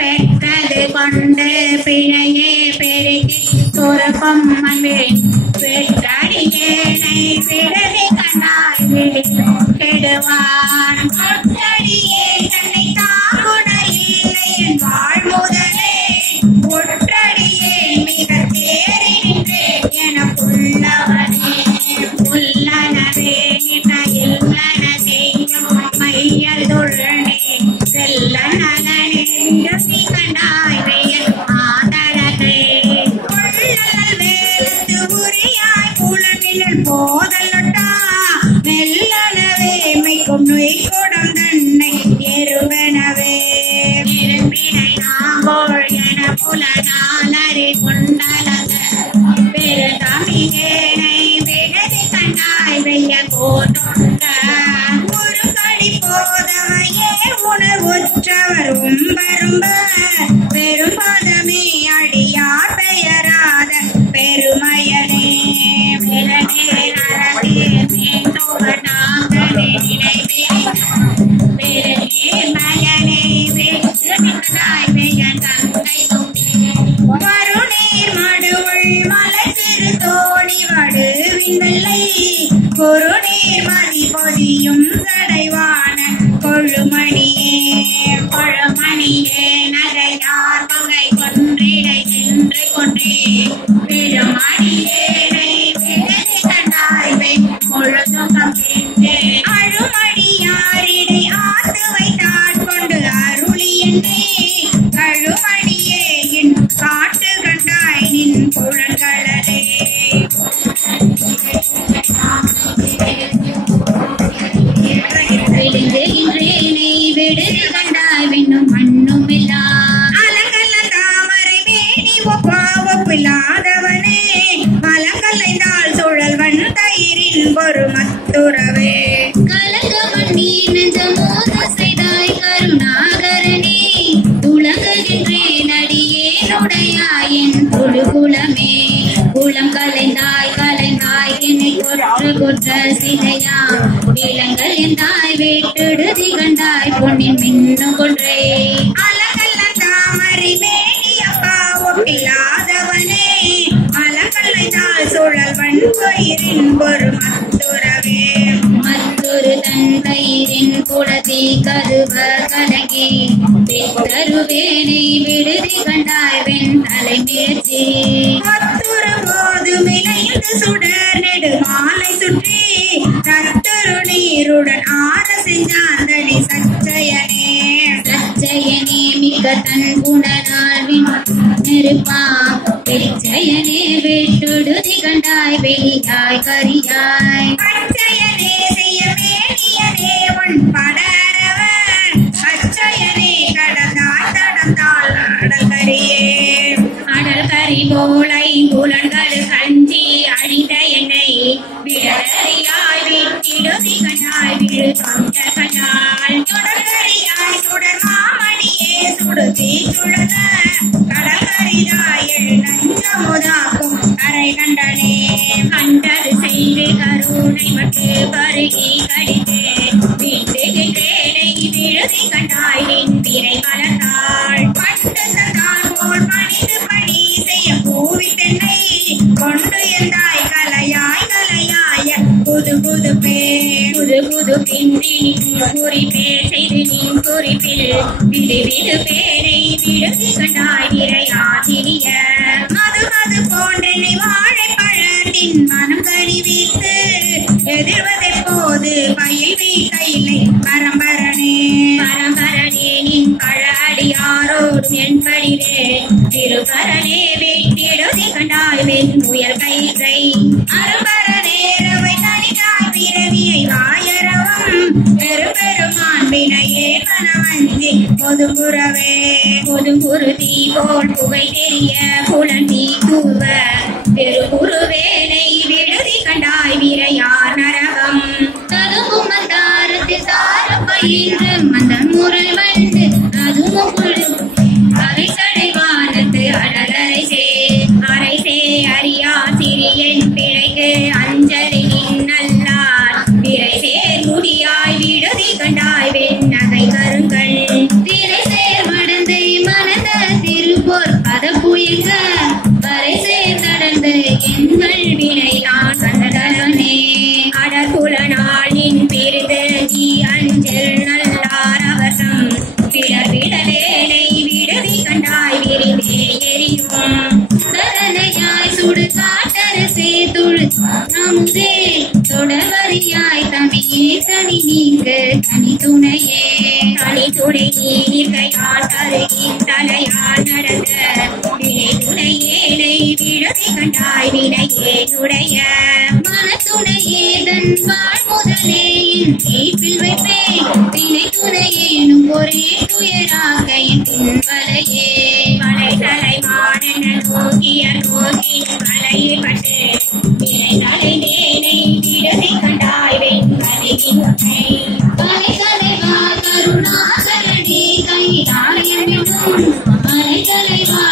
பெற்றது கொண்டு பிழையே பெருகி துறப்பம் அன்பேன் பெற்றடியேனை விடதி கண்டால் விழிக்கும் கெடுவான் ஒற்றடியே தன்னை தாங்குடையில்லை என் வாழ்முதலே ஒற்றடியே மிக தேறி நின்றே என புல்லவனே புல்லனவே இல்லன செய்யும் மையல் துள்ளனே செல்லனே விடதி கண்டாய் வெயில் ஆதரவே புல்லல் வேலத்து உரியாய் புலனில் போதலொட்டா மெல்லனவே மைக்கும் நொய் கொடம் தன்னை எருவனவே நெருப்பினை நாங்கோள் என புலனாலறி கொண்டலக பெருதமிழேனை விடதி கண்டாய் வெய்ய கோட்டுண்ட ஒரு கடி போதமையே உணவுற்றவர் உம்பரும்ப பெரும்பதமே அடியார் பெயராத பெருமையனே விரனே நரகே மேந்தோவர் நாங்களே நினைவே பெருநே மயனே வெற்று நின்றாய் வெய்யன் தங்கை வருநீர் மடுவுள் மலை சிறு தோணி வடுவிந்தல்லை குறுநீர் மதி பொதியும் சடைவான கொழுமணிய கொற்ற சிலையா விலங்கல் எந்தாய் வேட்டுடுதி கண்டாய் பொன்னின் மின்னும் கொன்றை அலங்கல்ல தாமரை மேனியப்பா ஒப்பில்லாதவனே அலங்கல்லை தாள் சுழல் வன்பயிரின் ஒரு மத்துரவே மற்றொரு தந்தையின் குடதி கருவ கலங்கி பெற்றருவேனை விடுதி கண்டாய் வெண் தலை முயற்சி மத்துரு போது விளைந்து சுடர் நெடு மாலை சுற்றி தத்துரு நீருடன் ஆர செஞ்சாந்தடி சச்சயனே சச்சயனே மிக்க தன் குணநாள் நெருப்பா பெச்சயனே வெட்டுடுதி கண்டாய் வெளியாய் கரியாய் அச்சயனே செய்ய வேணியனே உன் படரவர் அச்சயனே கடந்தாய் தடந்தாள் அடல்கரியே அடல் கரி போலை புலன்கள் கஞ்சி அழிந்த என்னை விடறியாய் விட்டிடுதி கண்டாய் விடு தொண்ட கண்டாள் தொடர்கரியாய் சுடர் மாமணியே சுடுதி சுழல கடற்கரிதாய் நஞ்சமுதாக்கும் கரை கண்டனே கண்டது செய்து கருணை மட்டு பருகி கடித்து விட்டுகின்றேனை விடுதி கண்டாய் நின் திரை மலர்ந்தாள் பட்டு தந்தால் போல் பணிந்து பணி செய்ய பூவி தென்னை கொண்டு எந்தாய் கலையாய் கலையாய புது புது பேர் புது புது பின்றி குறிப்பே செய்து நின் குறிப்பில் விடு விடு பேரை விடுதி கண்டாய் விரையாதிரிய மது மது போன்றனை வாழை பழத்தின் மனம் கருவித்து எதிர்வதெப்போது பயில் வீட்டையில்லை பரம்பரனே பரம்பரனே நின் பழ அடியாரோடும் என் படிவே திருபரனே வெட்டிடுதி கண்டாய் வெண் முயல் கைதை அரும்பரனேரவை தனிதாய் பிறவியை வாயரவம் பெருமான் வினையே மனவஞ்சி பொதுபுறவே பொதுங்குருதி போல் புகை தெரிய புலந்தி தூவ பெருகுருவேனை விடுதி கண்டாய் விரையார் நரகம் ததுவும் மந்தாரத்தில் தார பயின்று மந்தன் முரல் வந்து அதுவும் குழு அரை தடைவானத்து அடலரைசே அரைசே அறியா சிறியன் பிழைக்கு அஞ்சலி நல்லார் விரை சேர் முடியாய் விடுதி கண்டாய் வெண்ணகை கருங்கள் திரை சேர் மடந்தை மனத திருப்போர் பத புயங்க வரை சேர் கடந்து எங்கள் வினை நான் கண்டதனே அடகுல நாளின் பிரிந்து நீ அஞ்சல் நல்லார் அவசம் விடர் விடலேனை விடுதி கண்டாய் விரிவே எரியும் தரனையாய் சுடு காட்டரசே துழு நமுதே தொடர்வரியாய் தமிழே தனி நீங்க தனி துணையே தனி துணை நீர்கையால் கருகி தலையால் நடந்த வினை துணையேனை விடுதி கண்டாய் வினையே நுடைய மனத்துணையே தன் வாழ் முதலே என் தீப்பில் வைப்பேன் வினை துணையேனும் ஒரே துயராக என் பின்வலையே மலை தலைவான நோக்கிய நோக்கி மலையில் பட்டு வினை தலைநேனை விடுதி கண்டாய் வெண்மதியின் மலை தலைவா கருணாகரனே கைலாயமெனும் மலை தலைவா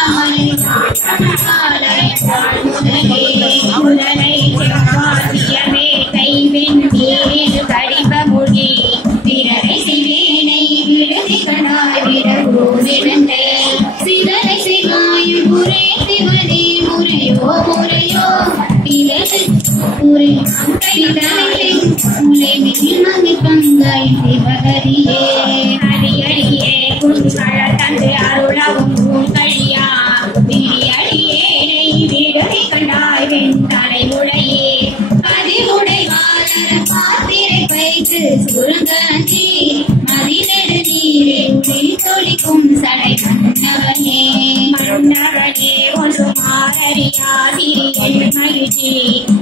முதலை செவ்வாசியமே கைவெண் நீரில் கடிப மொழி பிறரை சிவேனை விடுதி கண்டாய் விடகூடிடந்தை சிதறை சிவாயும் புரே சிவனே முறையோ முறையோ பிறகு புரை முலை மின்னமி பங்காய் சிவகரியே அடியடியே குஞ்சழ தந்து அருளவும் பூங்கழியா விடியடியேனை விடுதி கண்டாய் வெண் தலைமுடையே பதிவுடைவாளர பாத்திரை வைத்து சுருங்கி மதிநெடு நீரை தொழிக்கும் சடை மன்னவனே மன்னவனே ஒன்று மாறறியா சிறியன் மகிழ்ச்சி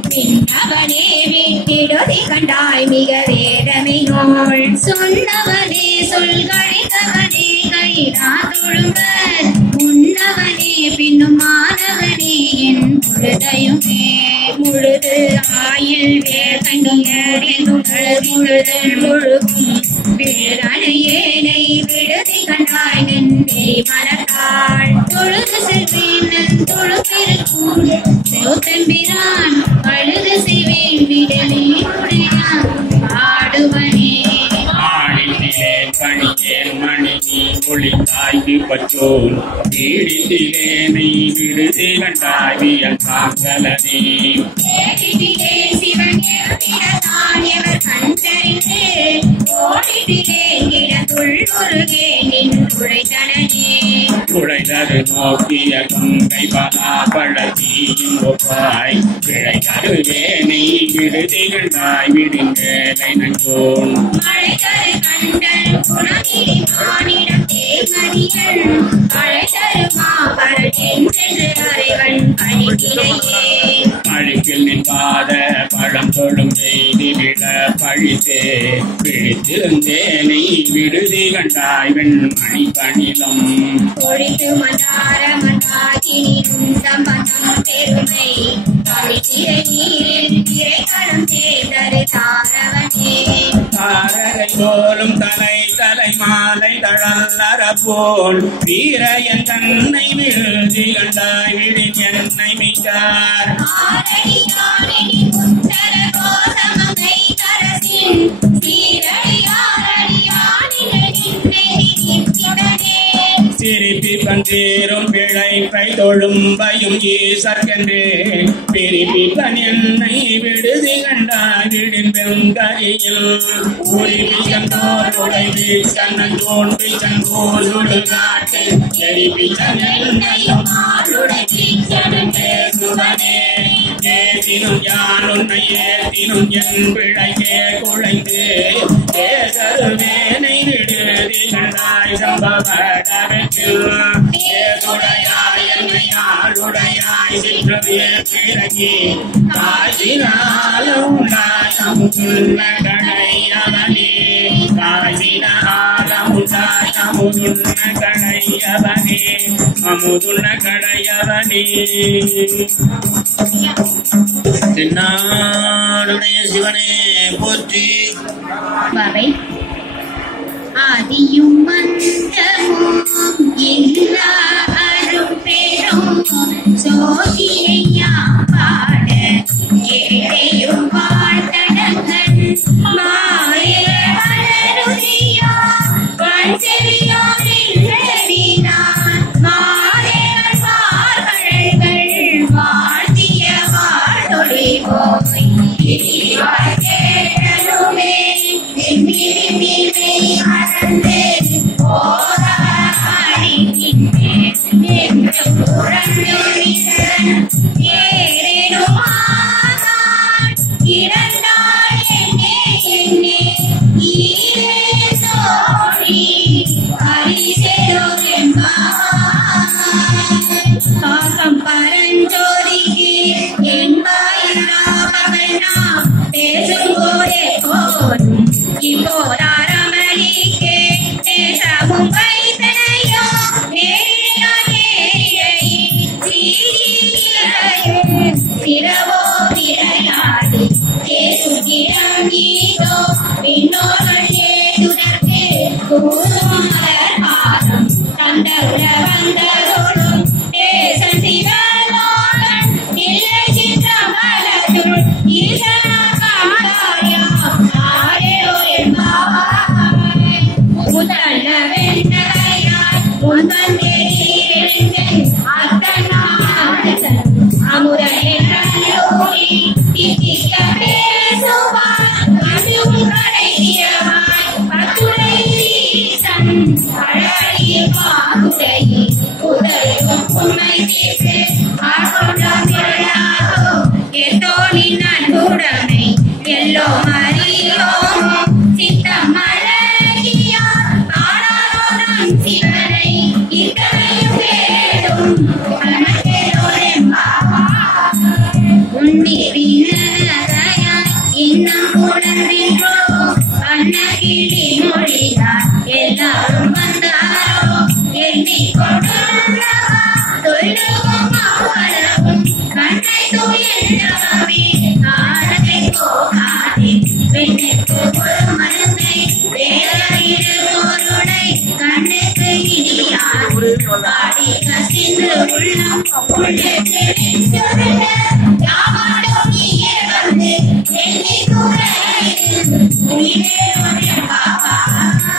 பின்னவனே வீட்டிடுதி கண்டாய் மிக வேதமை நோள் சொன்னவனே சொல்கழித்தவனே கைரா தொழுவர் உன்னவனே பின்னும் மாணவனே என் முழுதையுமே முழுது ஆயில் வேர் கண்ணியர் முழுதல் முழுகும் விழுதனையேனை விடுதி கண்டாய் நெஞ்சை மலர்த்தாள் தொழுது செல்வேன் நன் தொழுப்பிருக்கும் செவத்தம்பிரான் அழுது செய்வேன் விடலில் மணி நீ ஒளித்தாய்க்கு பற்றோல் வீடித்திலேனை விடுதி கண்டாவியல் காங்கலனே குழைதரு நோக்கிய கங்கை பலா பழத்தீயும் ஒப்பாய் பிழைதரு வேனை விடுதி கண்டாய் விடுங்கலை நஞ்சோன் அழுக்கில் நின்பாத பழம் தொழும் செய்தி விட பழித்தே பிடித்திருந்தேனை விடுதி கண்டாய் வெண்மணி பணிலம் பொழித்து மந்தார மந்தாகினியும் சம்பந்தம் பெருமை திரை நீரில் திரைக்களம் சேர்ந்தது தாரவனே தாரகை போலும் தலை தலை மாலை தழல்லற போல் வீரையன் தன்னை விழுதி கண்டாய் விடின் என்னை மிக்கார் சிரிப்பி பந்தேரும் பிழைப்பை தொழும்பையும் ஈசற்கென்றே பிரிப்பிப்பன் என்னை விடுதி கண்டாய் விடின் வெங்கரையில் உரிப்பிச்சந்தோர் உடை வீச்சன் தோன்றி சங்கோல் சுடுகாட்டு எரிப்பிச்சன் என்னையும் ஆளுடை வீச்சன் பேசுவனே ஏத்தினும் யான் உன்னை ஏத்தினும் என் பிழைக்கே குழைந்து ஏசருவேனை விடுதி கண்டாய் சம்பவடவெற்றில் ஏதுடையாய் என்னை ஆளுடையாய் சிற்றவே பிறகி காசினாலும் நாயமுதுள்ள கடையவனே காசினாலும் நாயமுதுள்ள கடையவனே அமுதுள்ள கடையவனே தென்னாடுடைய சிவனே போற்றி. ஆதியும் மந்தமும் எல்லா அரும்பெரும் சோதியையா பாட ஏழையும் வாழ்த்தடங்கள் மாறே வளருதியா செவியோரின் மாறே வாழ்கள் வாழ்த்திய வாழ்தொழி போய்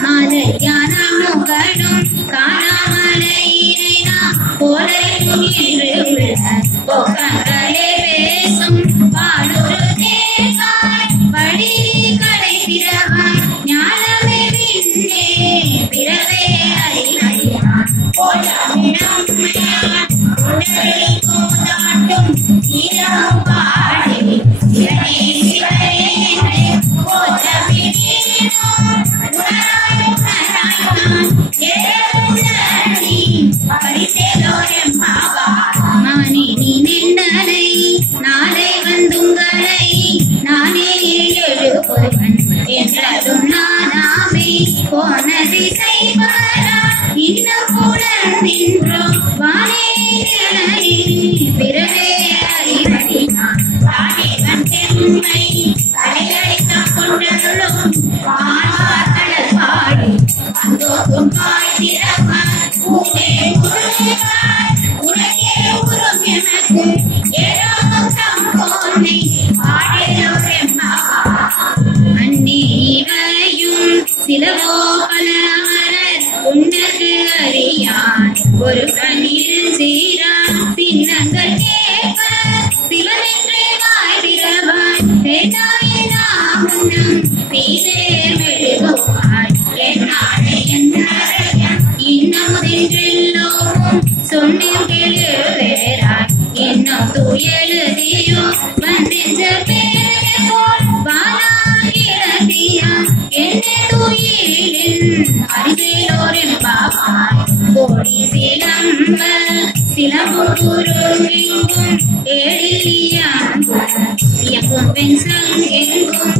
Mana ஒரு கண்ணீர் சீரா சின்னங்கள் கேட்ப சிவனென்று வாய் திறவாய் வேண்டாயினாமுன்னம் நீரே மெழுகுவாய் என்னாடை இன்னமுதென்றெல்லோரும் சொன்னேன் கேளுவேராய் இன்னும் துயலுதியோ வந்தென்ற பேரை போல் வாழாகிறதியா என்னை துயிலில் அறிதலோரின் பாவாய் கோடி சிலம்ப சிலம்புருவெங்கும் ஏழிலியாங்கும் பெண் சங்கெங்கும்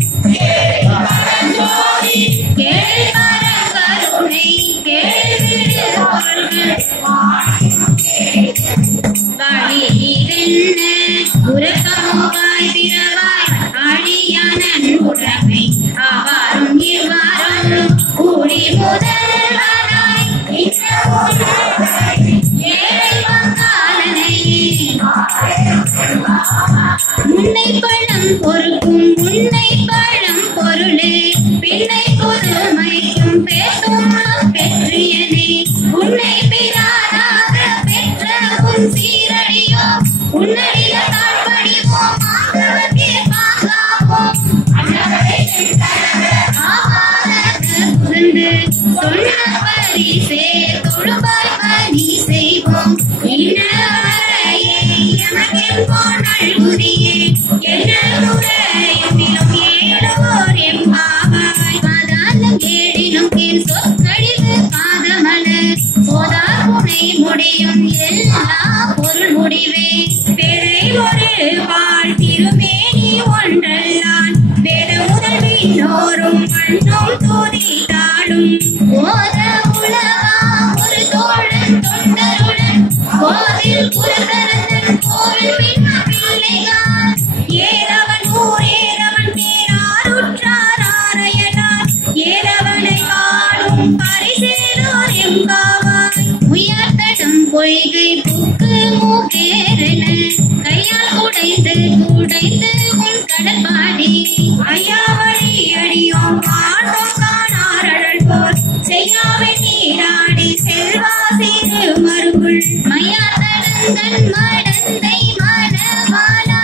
கேள்வரங்கருணை கேள்விடுவார்கள் வழியிரென்ன உறக்கமுகாய் திறவாய் ஆழியான உடமை அவாரும் இவ்வாறும் கூடி முதல்வராய் முன்னை பழம் பொறுக்கும் முன்னை பழம் பொருளே பின்னை புதுமைக்கும் பேசும் பெற்றியனே உன்னை பிரானாக பெற்ற உன் சீரடியோ உன்னடிய தாழ்வடிவோம் ஆகவர்க்கே பாகாவோம் புரிந்து சொன்ன பரிசே தொழுபாய் பணி செய்வோம் இன்னவரையே எமக்கென்போன் அழுகுதியே என்னுரையும் ஏழோர் எம்பாவாய் பாதாளம் கேடினும் கீழ் சொற்கழிவு பாதமலர் போதா புனை முடியும் எல்லா பொருள் முடிவே பேரை ஒரு வாழ் திருமேனி ஒன்றல்லான் வேத முதல் விண்ணோரும் மண்ணும் தூதித்தாடும் போத உலகா ஒரு தோழன் தொண்டருடன் கோவில் குலகரந்தன் கோவில் பின்ன பிள்ளைகான் ஏறவன் ஊர் ஏறவன் பேராருற்றாராயனார் ஏறவனை காடும் பரிசேலோர் எம்பாவாய் உயர்த்தடும் பொய்கை புக்கு மூக்கேரென கையால் குடைந்து குடைந்து உன் கடற்பாடி ஐயாவடி அடியோம் காணோம் காணாரழல் போல் செய்யாவை நீராடி செல்வா செய்து மருகுள் மையாத்தடங்கன் மடந்தை மனவாளா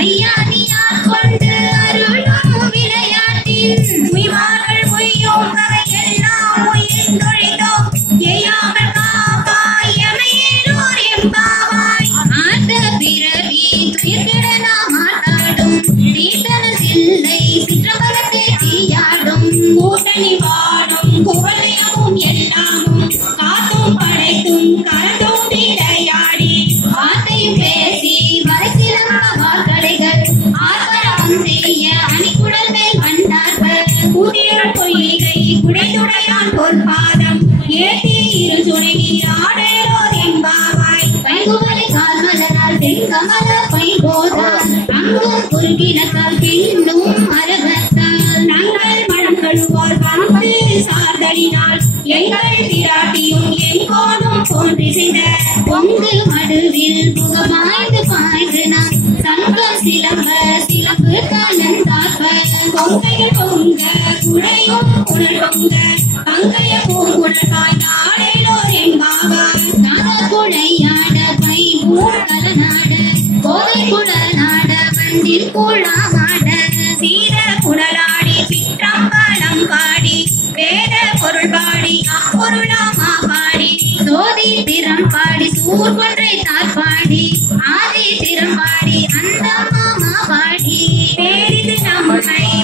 ஐயா நீயார் கொண்டு அருளும் விளையாட்டில் உய்வார்கள் உய்யோம் வகையெல்லாம் உயிர்ந்தொழித்தோம் எய்யாமல் காப்பாய் எமையேலோர் எம்பாவாய் ஆட்ட பிறவி துயிர்கிட நாம் ஆட்டாடும் தீட்டனதில்லை சிற்றம்பலத்தை தீயாடும் கூட்டணி வாடும் குவளையமும் எல்லாமும் காத்தும் படைத்தும் கலந்தும் விளையாடி வார்த்தையும் பேசி வரைசிலம்ப வார்த்தைகள் ஆர்வரம் செய்ய அணிக்குடல் மேல் வந்தார்கள் கூதிரல் பொய்கை குடைத்துடையான் போல் பாதம் ஏற்றி இரு சுழகி ஆடலோர் எம்பாவாய் பைங்குவலை கால் மலரால் செங்கமல பைபோதால் அங்கும் குறுகினத்தால் பின்னும் அரகத்தால் நாங்கள் மனம் கழுவோர் காத்து சார்தலினால் எங்கள் திராட்டியும் எங்கோனும் தோன்றி செய்த பொங்கு மடுவில் புகமாய்ந்து பாய்ந்து நாம் சங்கம் சிலம்ப சிலம்பு கலந்தாற்ப பொங்கையில் பொங்க குழையும் குழல் பொங்க பங்கைய பூங்குழலாய் நாடேலோர் எம்பாவாய் நாக குழையாட பைபூர் கலநாட கோதை குழலாட வண்டில் குழாமாட சீர குழலாடி சிற்றம்பலம் பாடி வேத பொருள் பாடி அப்பொருளாமா பாடி சோதி திறம் பாடி சூர்கொன்றை தாற்பாடி ஆதி திறம் பாடி அந்த மாமா பாடி பேரிது நம்மை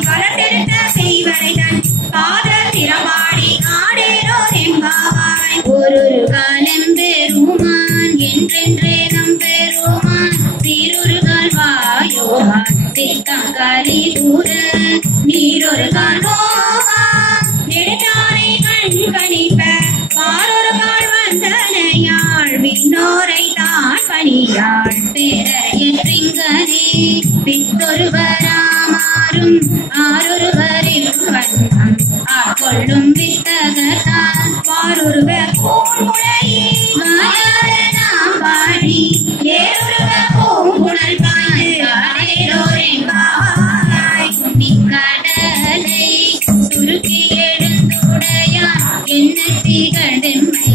வளர்த்தெடுத்த செய்வரைதன் பாத திறமாடி ஆடேரோ என்பாவாய் ஒரு காலம் பெருமான் என்றென்றே நம் பெருமான் சீரொரு கால் வாயோமான் சித்தங்காலி தூர நீரொரு கால் போவா நெடுத்தானை கண் கணிப்ப பாரொரு கால் வந்தனையாள் விண்ணோரை தான் பணியாள் பேரையற்றிங்கனே வித்தொருவராமாறும் ஆரொருவரில் வண்ணம் ஆட்கொள்ளும் வித்தகத்தான் பாரொருவர் பூங்குழலி வாயார நாம் பாடி ஏறொருவர் பூங்குழல் பாய் கடலை சுருக்கி எழுந்துடையான் என்ன திகழ்ந்தெம்மை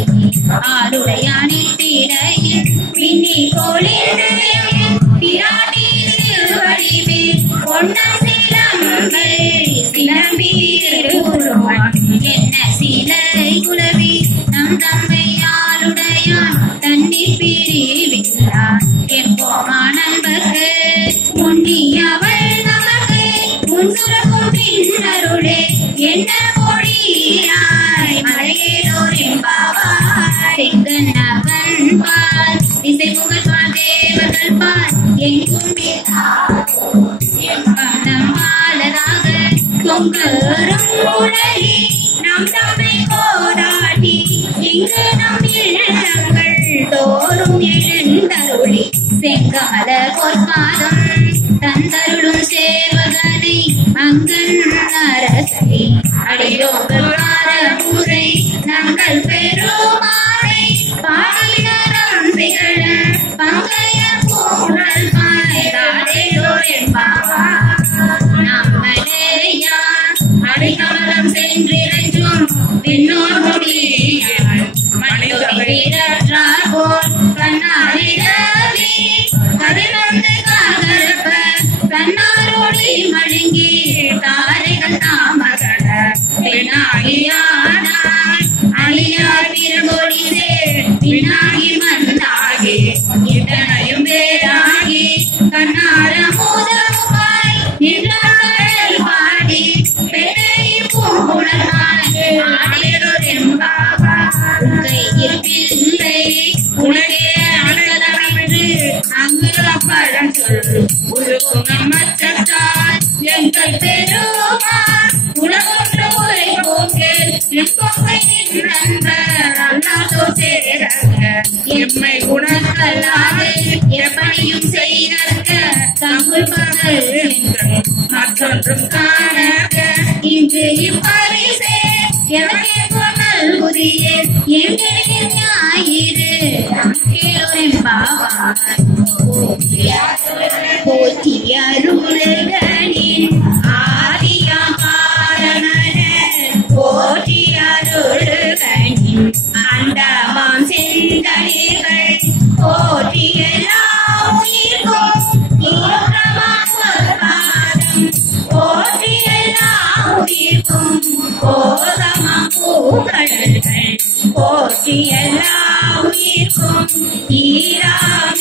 ஆளுடையானி திரையில் பின்னி கோளில் பிராட்டி வடிவில் கொண்ட சிலம்பை சிலம்பீர் என்ன சிலை குலவி நம் தம்மையாளுடையான் தண்ணீர் பிரிவில்லார் எப்போமா நண்பர்க்கு முன்னியவள் நமக்கு முன்சுரக்கும் பின்னருளே என்ன கொடியாய் மலையேறோர் என்பாவாய் செங்கண்ணவன் பால் திசை புகழ்வார் தேவர்கள் பால் எங்கும் மாலராக பொங்கரும் குழலி நம் தம்மை கோதாட்டி இங்கு நம் இல்லங்கள் தோறும் எழுந்தருளி செங்கால பொற்பாதம் தந்தருளும் சேவகனை அங்கன் அரசை அடியோங்கள் முறை நாங்கள் பெருமானை பாடினரம் திகழ பங்கைய பூரல் பாய்தாடேயோ என்பாவாய் நம்மளையா அடிக்கமலம் சென்றிரஞ்சும் விண்ணோர் முடியாள் மனிதரார் போல் கண்ணாடிரவி கதிர்வந்து காதற்ப கண்ணாரோடி மழுங்கி தாரைகள் தாமகட பெண்ணாகியானாய் அழியார் பிறகொழிதே பின்னாகி மண்ணாகி இதனையும் வேறாகி கண்ணார மூதமுகாய் நின்றார்கள் பாடி பெண்ணை பூங்குழலாய் ஆடேரொரு என்பாவாய் கையில் பிள்ளை உனக்கே அழகமென்று அங்கு அப்பழம் சொல்லு உருக்கும் மச்சத்தால் எங்கள் பெருமான் உலகொன்று உரை போக்கு எப்பொங்கை நின்ற அல்லாதோ சேரங்க எம்மை உணர்கல்லாது எப்படியும் செய்தற்க தமிழ் மகள் என்று மற்றொன்றும் காணக்க இன்று இப்பரிசே எவனே பொன்னல் புதிய எங்களின் ஞாயிறு போற்றியருள்களின் ஆதியாபாரமன போற்றியருள்களின் அண்டமாம் செந்தளிர்கள் போற்றியெல்லா உயிர்க்கும் ஈரமாம் பாதம் போற்றியெல்லா உயிர்க்கும் போதமாம் பூக்கடல்கள் போற்றியெல்லா உயிர்க்கும்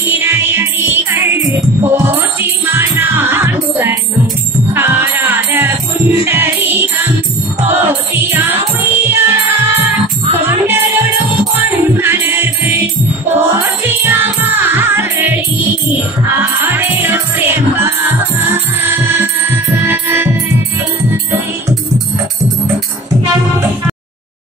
ஈராவினையடிகள் போற்றி மனாடுகனும் காராத குண்டரிகம் போற்றியா கொண்டருளும் பொன்மலர்கள் போற்றியா மாரடி